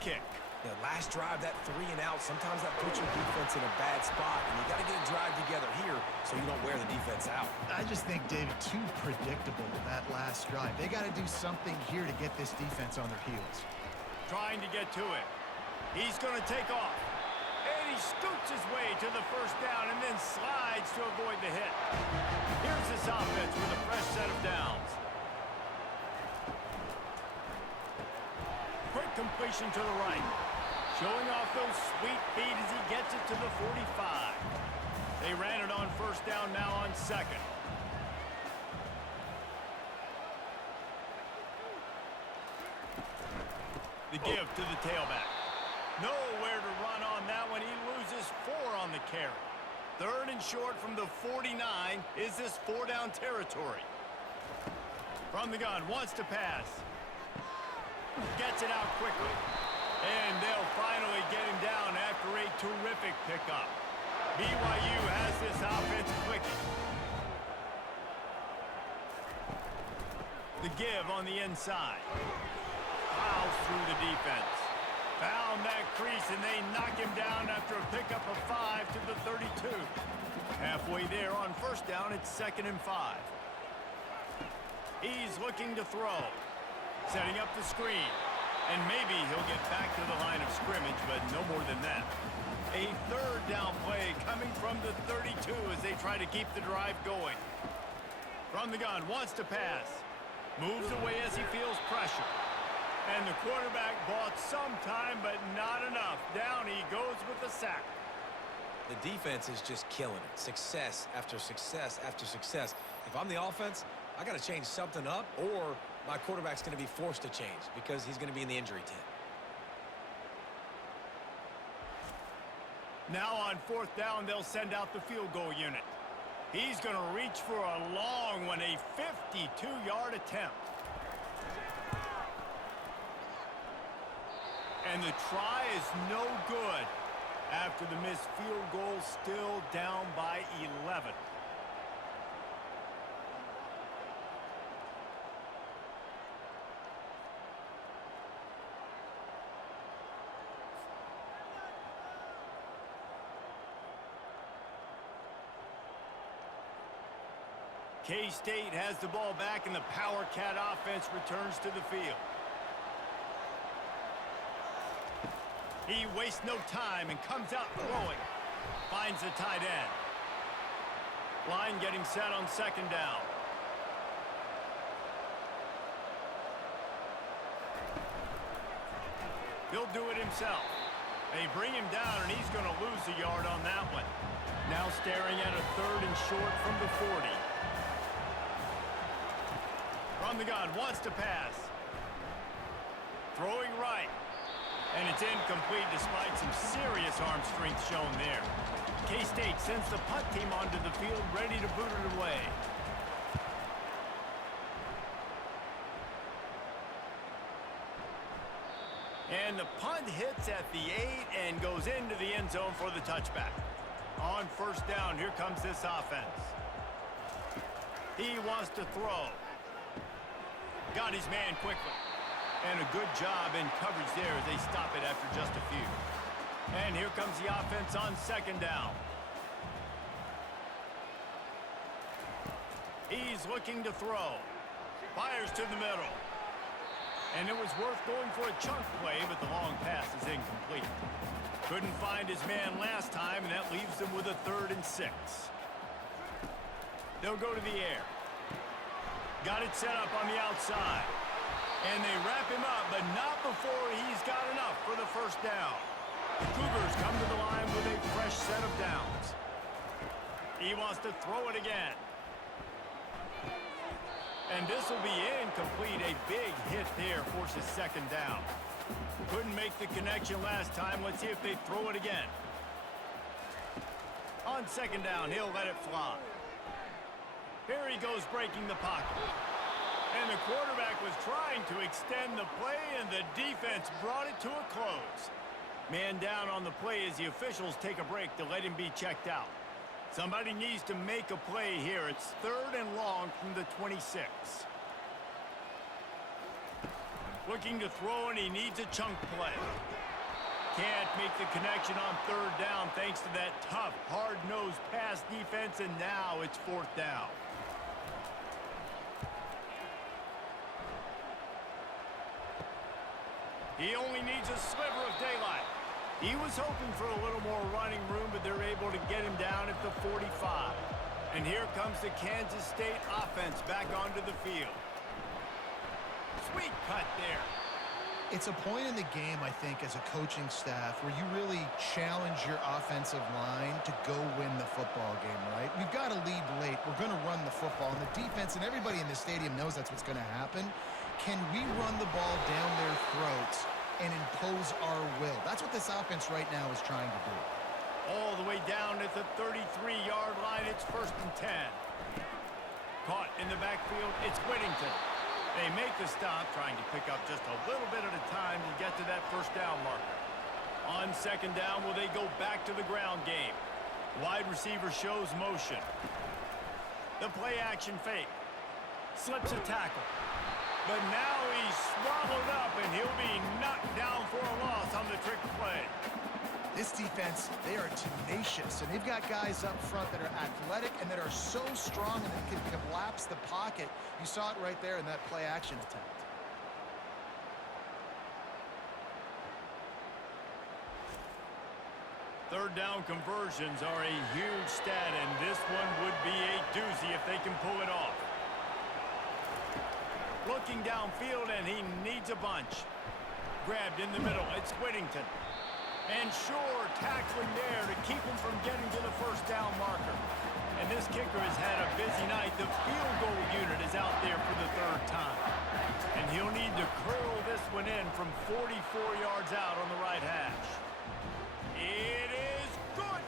kick. The last drive, that 3 and out, sometimes that puts your defense in a bad spot, and you got to get a drive together here so you don't wear the defense out. I just think, David, too predictable that last drive. They got to do something here to get this defense on their heels. Trying to get to it. He's going to take off. And he scoots his way to the 1st down and then slides to avoid the hit. Here's this offense with a fresh set of downs. Quick completion to the right. Showing off those sweet feet as he gets it to the 45. They ran it on 1st down, now on 2nd. The give to the tailback. Nowhere to run on that one. He loses 4 on the carry. 3rd and short from the 49. Is this 4-down territory? From the gun, wants to pass. Gets it out quickly. And they'll finally get him down after a terrific pickup. BYU has this offense clicking. The give on the inside. Plows through the defense. Found that crease, and they knock him down after a pickup of 5 to the 32. Halfway there on 1st down, it's 2nd and 5. He's looking to throw. Setting up the screen. And maybe he'll get back to the line of scrimmage, but no more than that. A 3rd down play coming from the 32 as they try to keep the drive going. From the gun, wants to pass. Moves away as he feels pressure. And the quarterback bought some time, but not enough. Down he goes with the sack. The defense is just killing it. Success after success after success. If I'm the offense, I got to change something up, or my quarterback's going to be forced to change because he's going to be in the injury tent. Now on 4th down, they'll send out the field goal unit. He's going to reach for a long one, a 52-yard attempt. And the try is no good after the missed field goal, still down by 11. K-State has the ball back, and the Power Cat offense returns to the field. He wastes no time and comes out throwing. Finds the tight end. Line getting set on 2nd down. He'll do it himself. They bring him down, and he's going to lose a yard on that one. Now staring at a 3rd and short from the 40. From the gun, wants to pass. Throwing right. And it's incomplete despite some serious arm strength shown there. K-State sends the punt team onto the field, ready to boot it away. And the punt hits at the 8 and goes into the end zone for the touchback. On 1st down, here comes this offense. He wants to throw. Got his man quickly. And a good job in coverage there as they stop it after just a few. And here comes the offense on 2nd down. He's looking to throw. Fires to the middle. And it was worth going for a chunk play, but the long pass is incomplete. Couldn't find his man last time, and that leaves them with a 3rd and 6. They'll go to the air. Got it set up on the outside. And they wrap him up, but not before he's got enough for the 1st down. The Cougars come to the line with a fresh set of downs. He wants to throw it again. And this will be incomplete. A big hit there forces 2nd down. Couldn't make the connection last time. Let's see if they throw it again. On 2nd down, he'll let it fly. Here he goes breaking the pocket. And the quarterback was trying to extend the play, and the defense brought it to a close. Man down on the play as the officials take a break to let him be checked out. Somebody needs to make a play here. It's 3rd and long from the 26. Looking to throw, and he needs a chunk play. Can't make the connection on 3rd down thanks to that tough, hard-nosed pass defense, and now it's 4th down. He only needs a sliver of daylight. He was hoping for a little more running room, but they're able to get him down at the 45. And here comes the Kansas State offense back onto the field. Sweet cut there. It's a point in the game, I think, as a coaching staff where you really challenge your offensive line to go win the football game, right? We've got to lead late. We're going to run the football. And the defense and everybody in the stadium knows that's what's going to happen. Can we run the ball down their throats and impose our will? That's what this offense right now is trying to do. All the way down at the 33-yard line, it's 1st and 10. Caught in the backfield, it's Whittington. They make the stop, trying to pick up just a little bit at a time to get to that 1st down marker. On 2nd down, will they go back to the ground game? Wide receiver shows motion. The play action fake. Slips a tackle. But now he's swallowed up, and he'll be knocked down for a loss on the trick play. This defense, they are tenacious, and they've got guys up front that are athletic and that are so strong and they can collapse the pocket. You saw it right there in that play action attempt. Third down conversions are a huge stat, and this one would be a doozy if they can pull it off. Looking downfield, and he needs a bunch. Grabbed in the middle, it's Whittington. And sure, tackling there to keep him from getting to the 1st down marker. And this kicker has had a busy night. The field goal unit is out there for the 3rd time. And he'll need to curl this one in from 44 yards out on the right hash. It is good.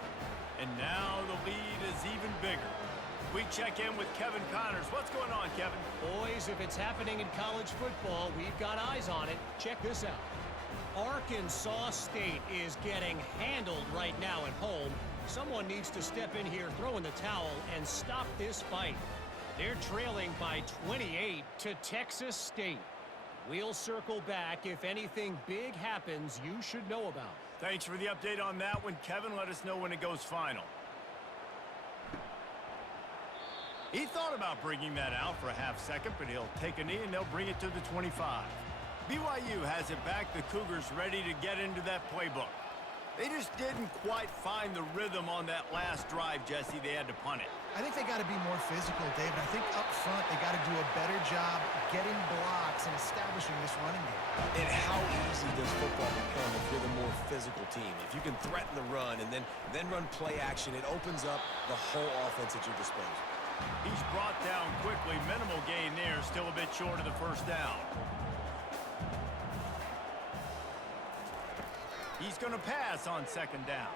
And now the lead is even bigger. We check in with Kevin Connors. What's going on, Kevin? Boys, if it's happening in college football, we've got eyes on it. Check this out. Arkansas State is getting handled right now at home. Someone needs to step in here, throw in the towel, and stop this fight. They're trailing by 28 to Texas State. We'll circle back. If anything big happens, you should know about. Thanks for the update on that one, Kevin. Let us know when it goes final. He thought about bringing that out for a half second, but he'll take a knee and they'll bring it to the 25. BYU has it back. The Cougars ready to get into that playbook. They just didn't quite find the rhythm on that last drive, Jesse. They had to punt it. I think they got to be more physical, David. I think up front they got to do a better job getting blocks and establishing this running game. And how easy does football become if you're the more physical team? If you can threaten the run and then run play action, it opens up the whole offense at your disposal. He's brought down quickly. Minimal gain there, still a bit short of the first down. He's going to pass on second down.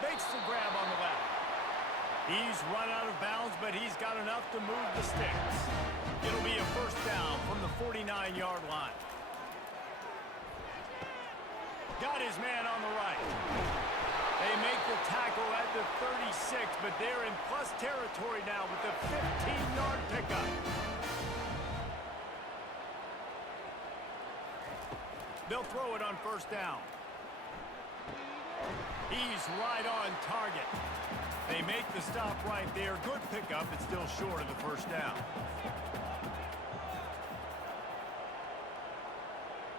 Makes the grab on the left. He's run out of bounds, but he's got enough to move the sticks. It'll be a first down from the 49-yard line. Got his man on the right. They make the tackle at the 36, but they're in plus territory now with the 15-yard pickup. They'll throw it on first down. He's right on target. They make the stop right there. Good pickup. It's still short of the first down.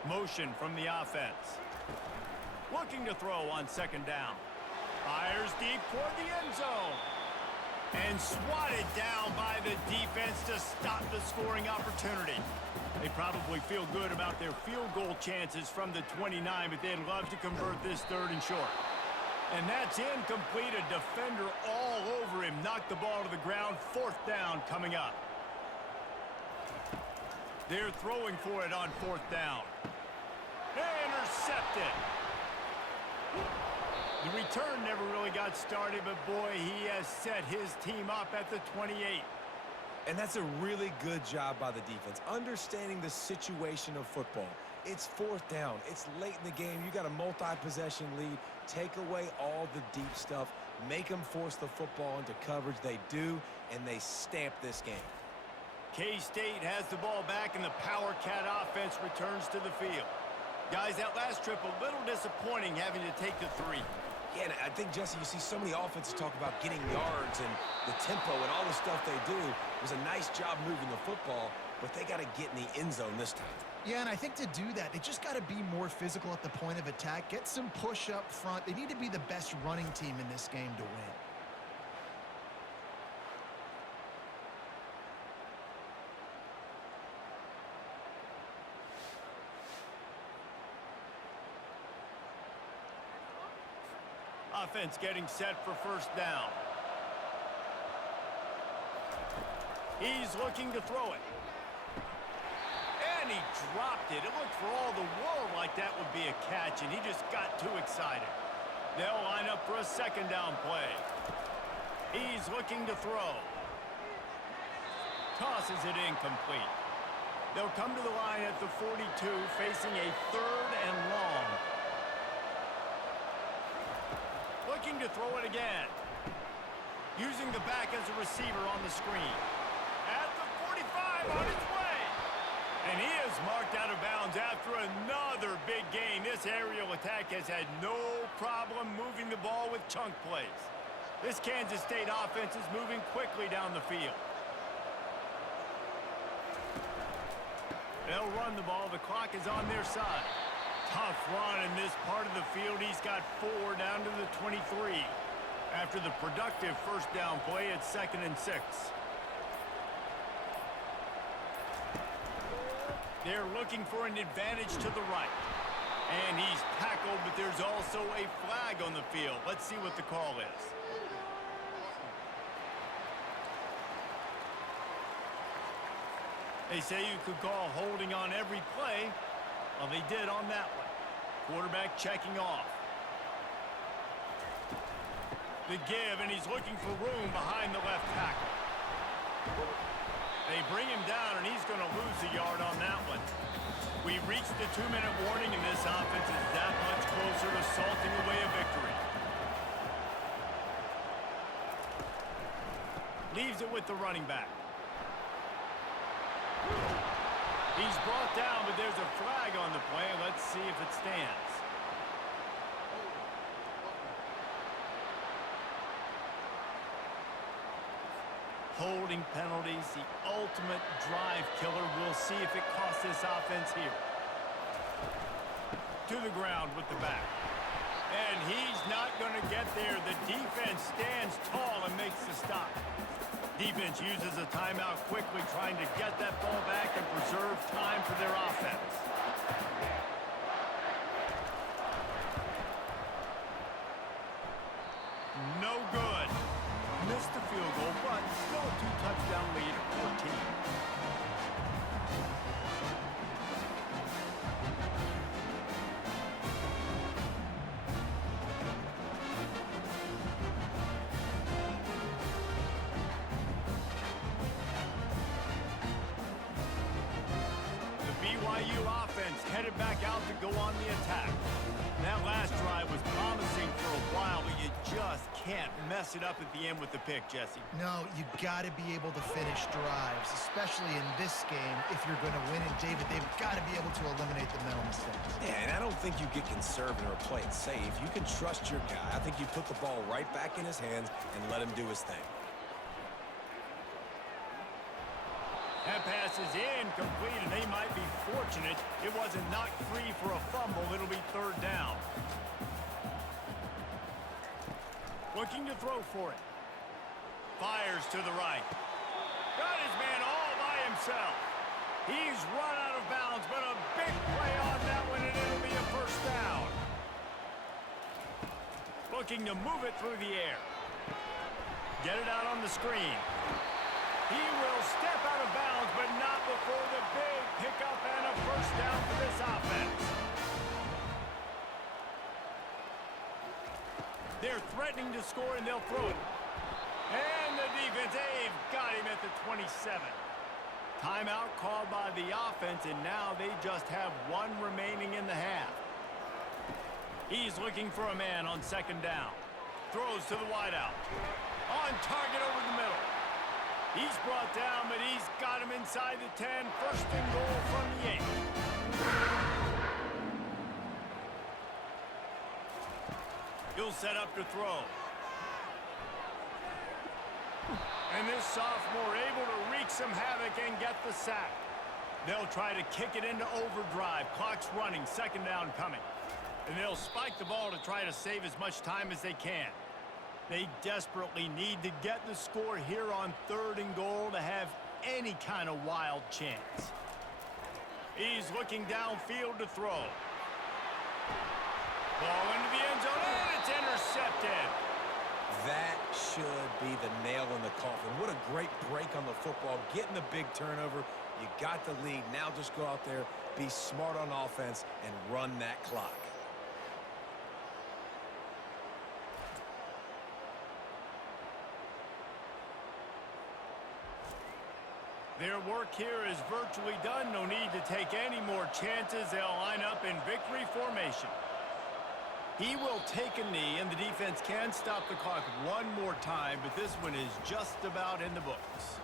Motion from the offense. Looking to throw on second down. Fires deep toward the end zone. And swatted down by the defense to stop the scoring opportunity. They probably feel good about their field goal chances from the 29, but they'd love to convert this third and short. And that's incomplete. A defender all over him. Knocked the ball to the ground. Fourth down coming up. They're throwing for it on fourth down. Intercepted. The return never really got started, but boy, he has set his team up at the 28. And that's a really good job by the defense, understanding the situation of football. It's fourth down. It's late in the game. You got a multi-possession lead. Take away all the deep stuff. Make them force the football into coverage. They do, and they stamp this game. K-State has the ball back, and the Power Cat offense returns to the field. Guys, that last trip a little disappointing having to take the 3. Yeah, and I think, Jesse, you see so many offenses talk about getting yards and the tempo and all the stuff they do. It was a nice job moving the football, but they got to get in the end zone this time. Yeah, and I think to do that, they just got to be more physical at the point of attack. Get some push up front. They need to be the best running team in this game to win. Offense getting set for first down. He's looking to throw it. And he dropped it. It looked for all the world like that would be a catch, and he just got too excited. They'll line up for a second down play. He's looking to throw. Tosses it incomplete. They'll come to the line at the 42, facing a third and long. Looking to throw it again. Using the back as a receiver on the screen. At the 45 on its way. And he is marked out of bounds after another big gain. This aerial attack has had no problem moving the ball with chunk plays. This Kansas State offense is moving quickly down the field. They'll run the ball. The clock is on their side. Tough run in this part of the field. He's got 4 down to the 23. After the productive first down play, it's 2nd and 6. They're looking for an advantage to the right. And he's tackled, but there's also a flag on the field. Let's see what the call is. They say you could call holding on every play. Well, they did on that one. Quarterback checking off. The give, and he's looking for room behind the left tackle. They bring him down, and he's going to lose a yard on that one. We reached the 2-minute warning, and this offense is that much closer to salting away a victory. Leaves it with the running back. He's brought down, but there's a flag on the play. Let's see if it stands. Holding penalties, the ultimate drive killer. We'll see if it costs this offense here. To the ground with the back. And he's not going to get there. The defense stands tall and makes the stop. Defense uses a timeout quickly, trying to get that ball back and preserve time for their offense. No good. Missed the field goal, but still a 2-touchdown lead at 14. BYU offense headed back out to go on the attack. That last drive was promising for a while, but you just can't mess it up at the end with the pick, Jesse. No, you got to be able to finish drives, especially in this game if you're going to win. And David, they've got to be able to eliminate the mental mistakes. Yeah, and I don't think you get conservative or play it safe. You can trust your guy. I think you put the ball right back in his hands and let him do his thing. That pass is incomplete, and they might be fortunate it wasn't knocked free for a fumble. It'll be third down. Looking to throw for it. Fires to the right. Got his man all by himself. He's run out of bounds, but a big play on that one, and it'll be a first down. Looking to move it through the air. Get it out on the screen. He will step out of bounds, but not before the big pickup and a first down for this offense. They're threatening to score, and they'll throw it. And the defense, they've got him at the 27. Timeout called by the offense, and now they just have one remaining in the half. He's looking for a man on second down. Throws to the wideout. On target over the middle. He's brought down, but he's got him inside the 10. First and goal from the 8. He'll set up to throw. And this sophomore able to wreak some havoc and get the sack. They'll try to kick it into overdrive. Clock's running, second down coming. And they'll spike the ball to try to save as much time as they can. They desperately need to get the score here on third and goal to have any kind of wild chance. He's looking downfield to throw. Ball into the end zone, and it's intercepted. That should be the nail in the coffin. What a great break on the football. Getting the big turnover. You got the lead. Now just go out there, be smart on offense, and run that clock. Their work here is virtually done. No need to take any more chances. They'll line up in victory formation. He will take a knee, and the defense can stop the clock one more time, but this one is just about in the books.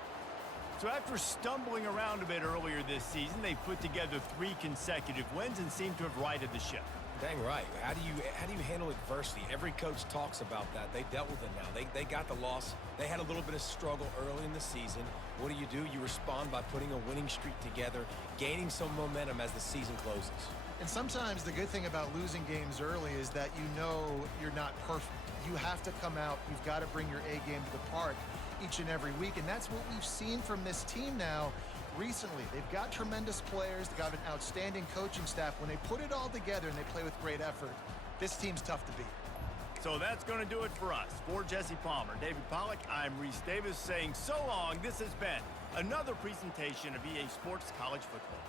So after stumbling around a bit earlier this season, they've put together 3 consecutive wins and seem to have righted the ship. Dang right. How do you handle adversity? Every coach talks about that. They dealt with it now. They got the loss. They had a little bit of struggle early in the season. What do? You respond by putting a winning streak together, gaining some momentum as the season closes. And sometimes the good thing about losing games early is that you know you're not perfect. You have to come out. You've got to bring your A game to the park each and every week. And that's what we've seen from this team now recently. They've got tremendous players. They've got an outstanding coaching staff. When they put it all together and they play with great effort, this team's tough to beat. So that's going to do it for us. For Jesse Palmer, David Pollack, I'm Reese Davis saying so long. This has been another presentation of EA Sports College Football.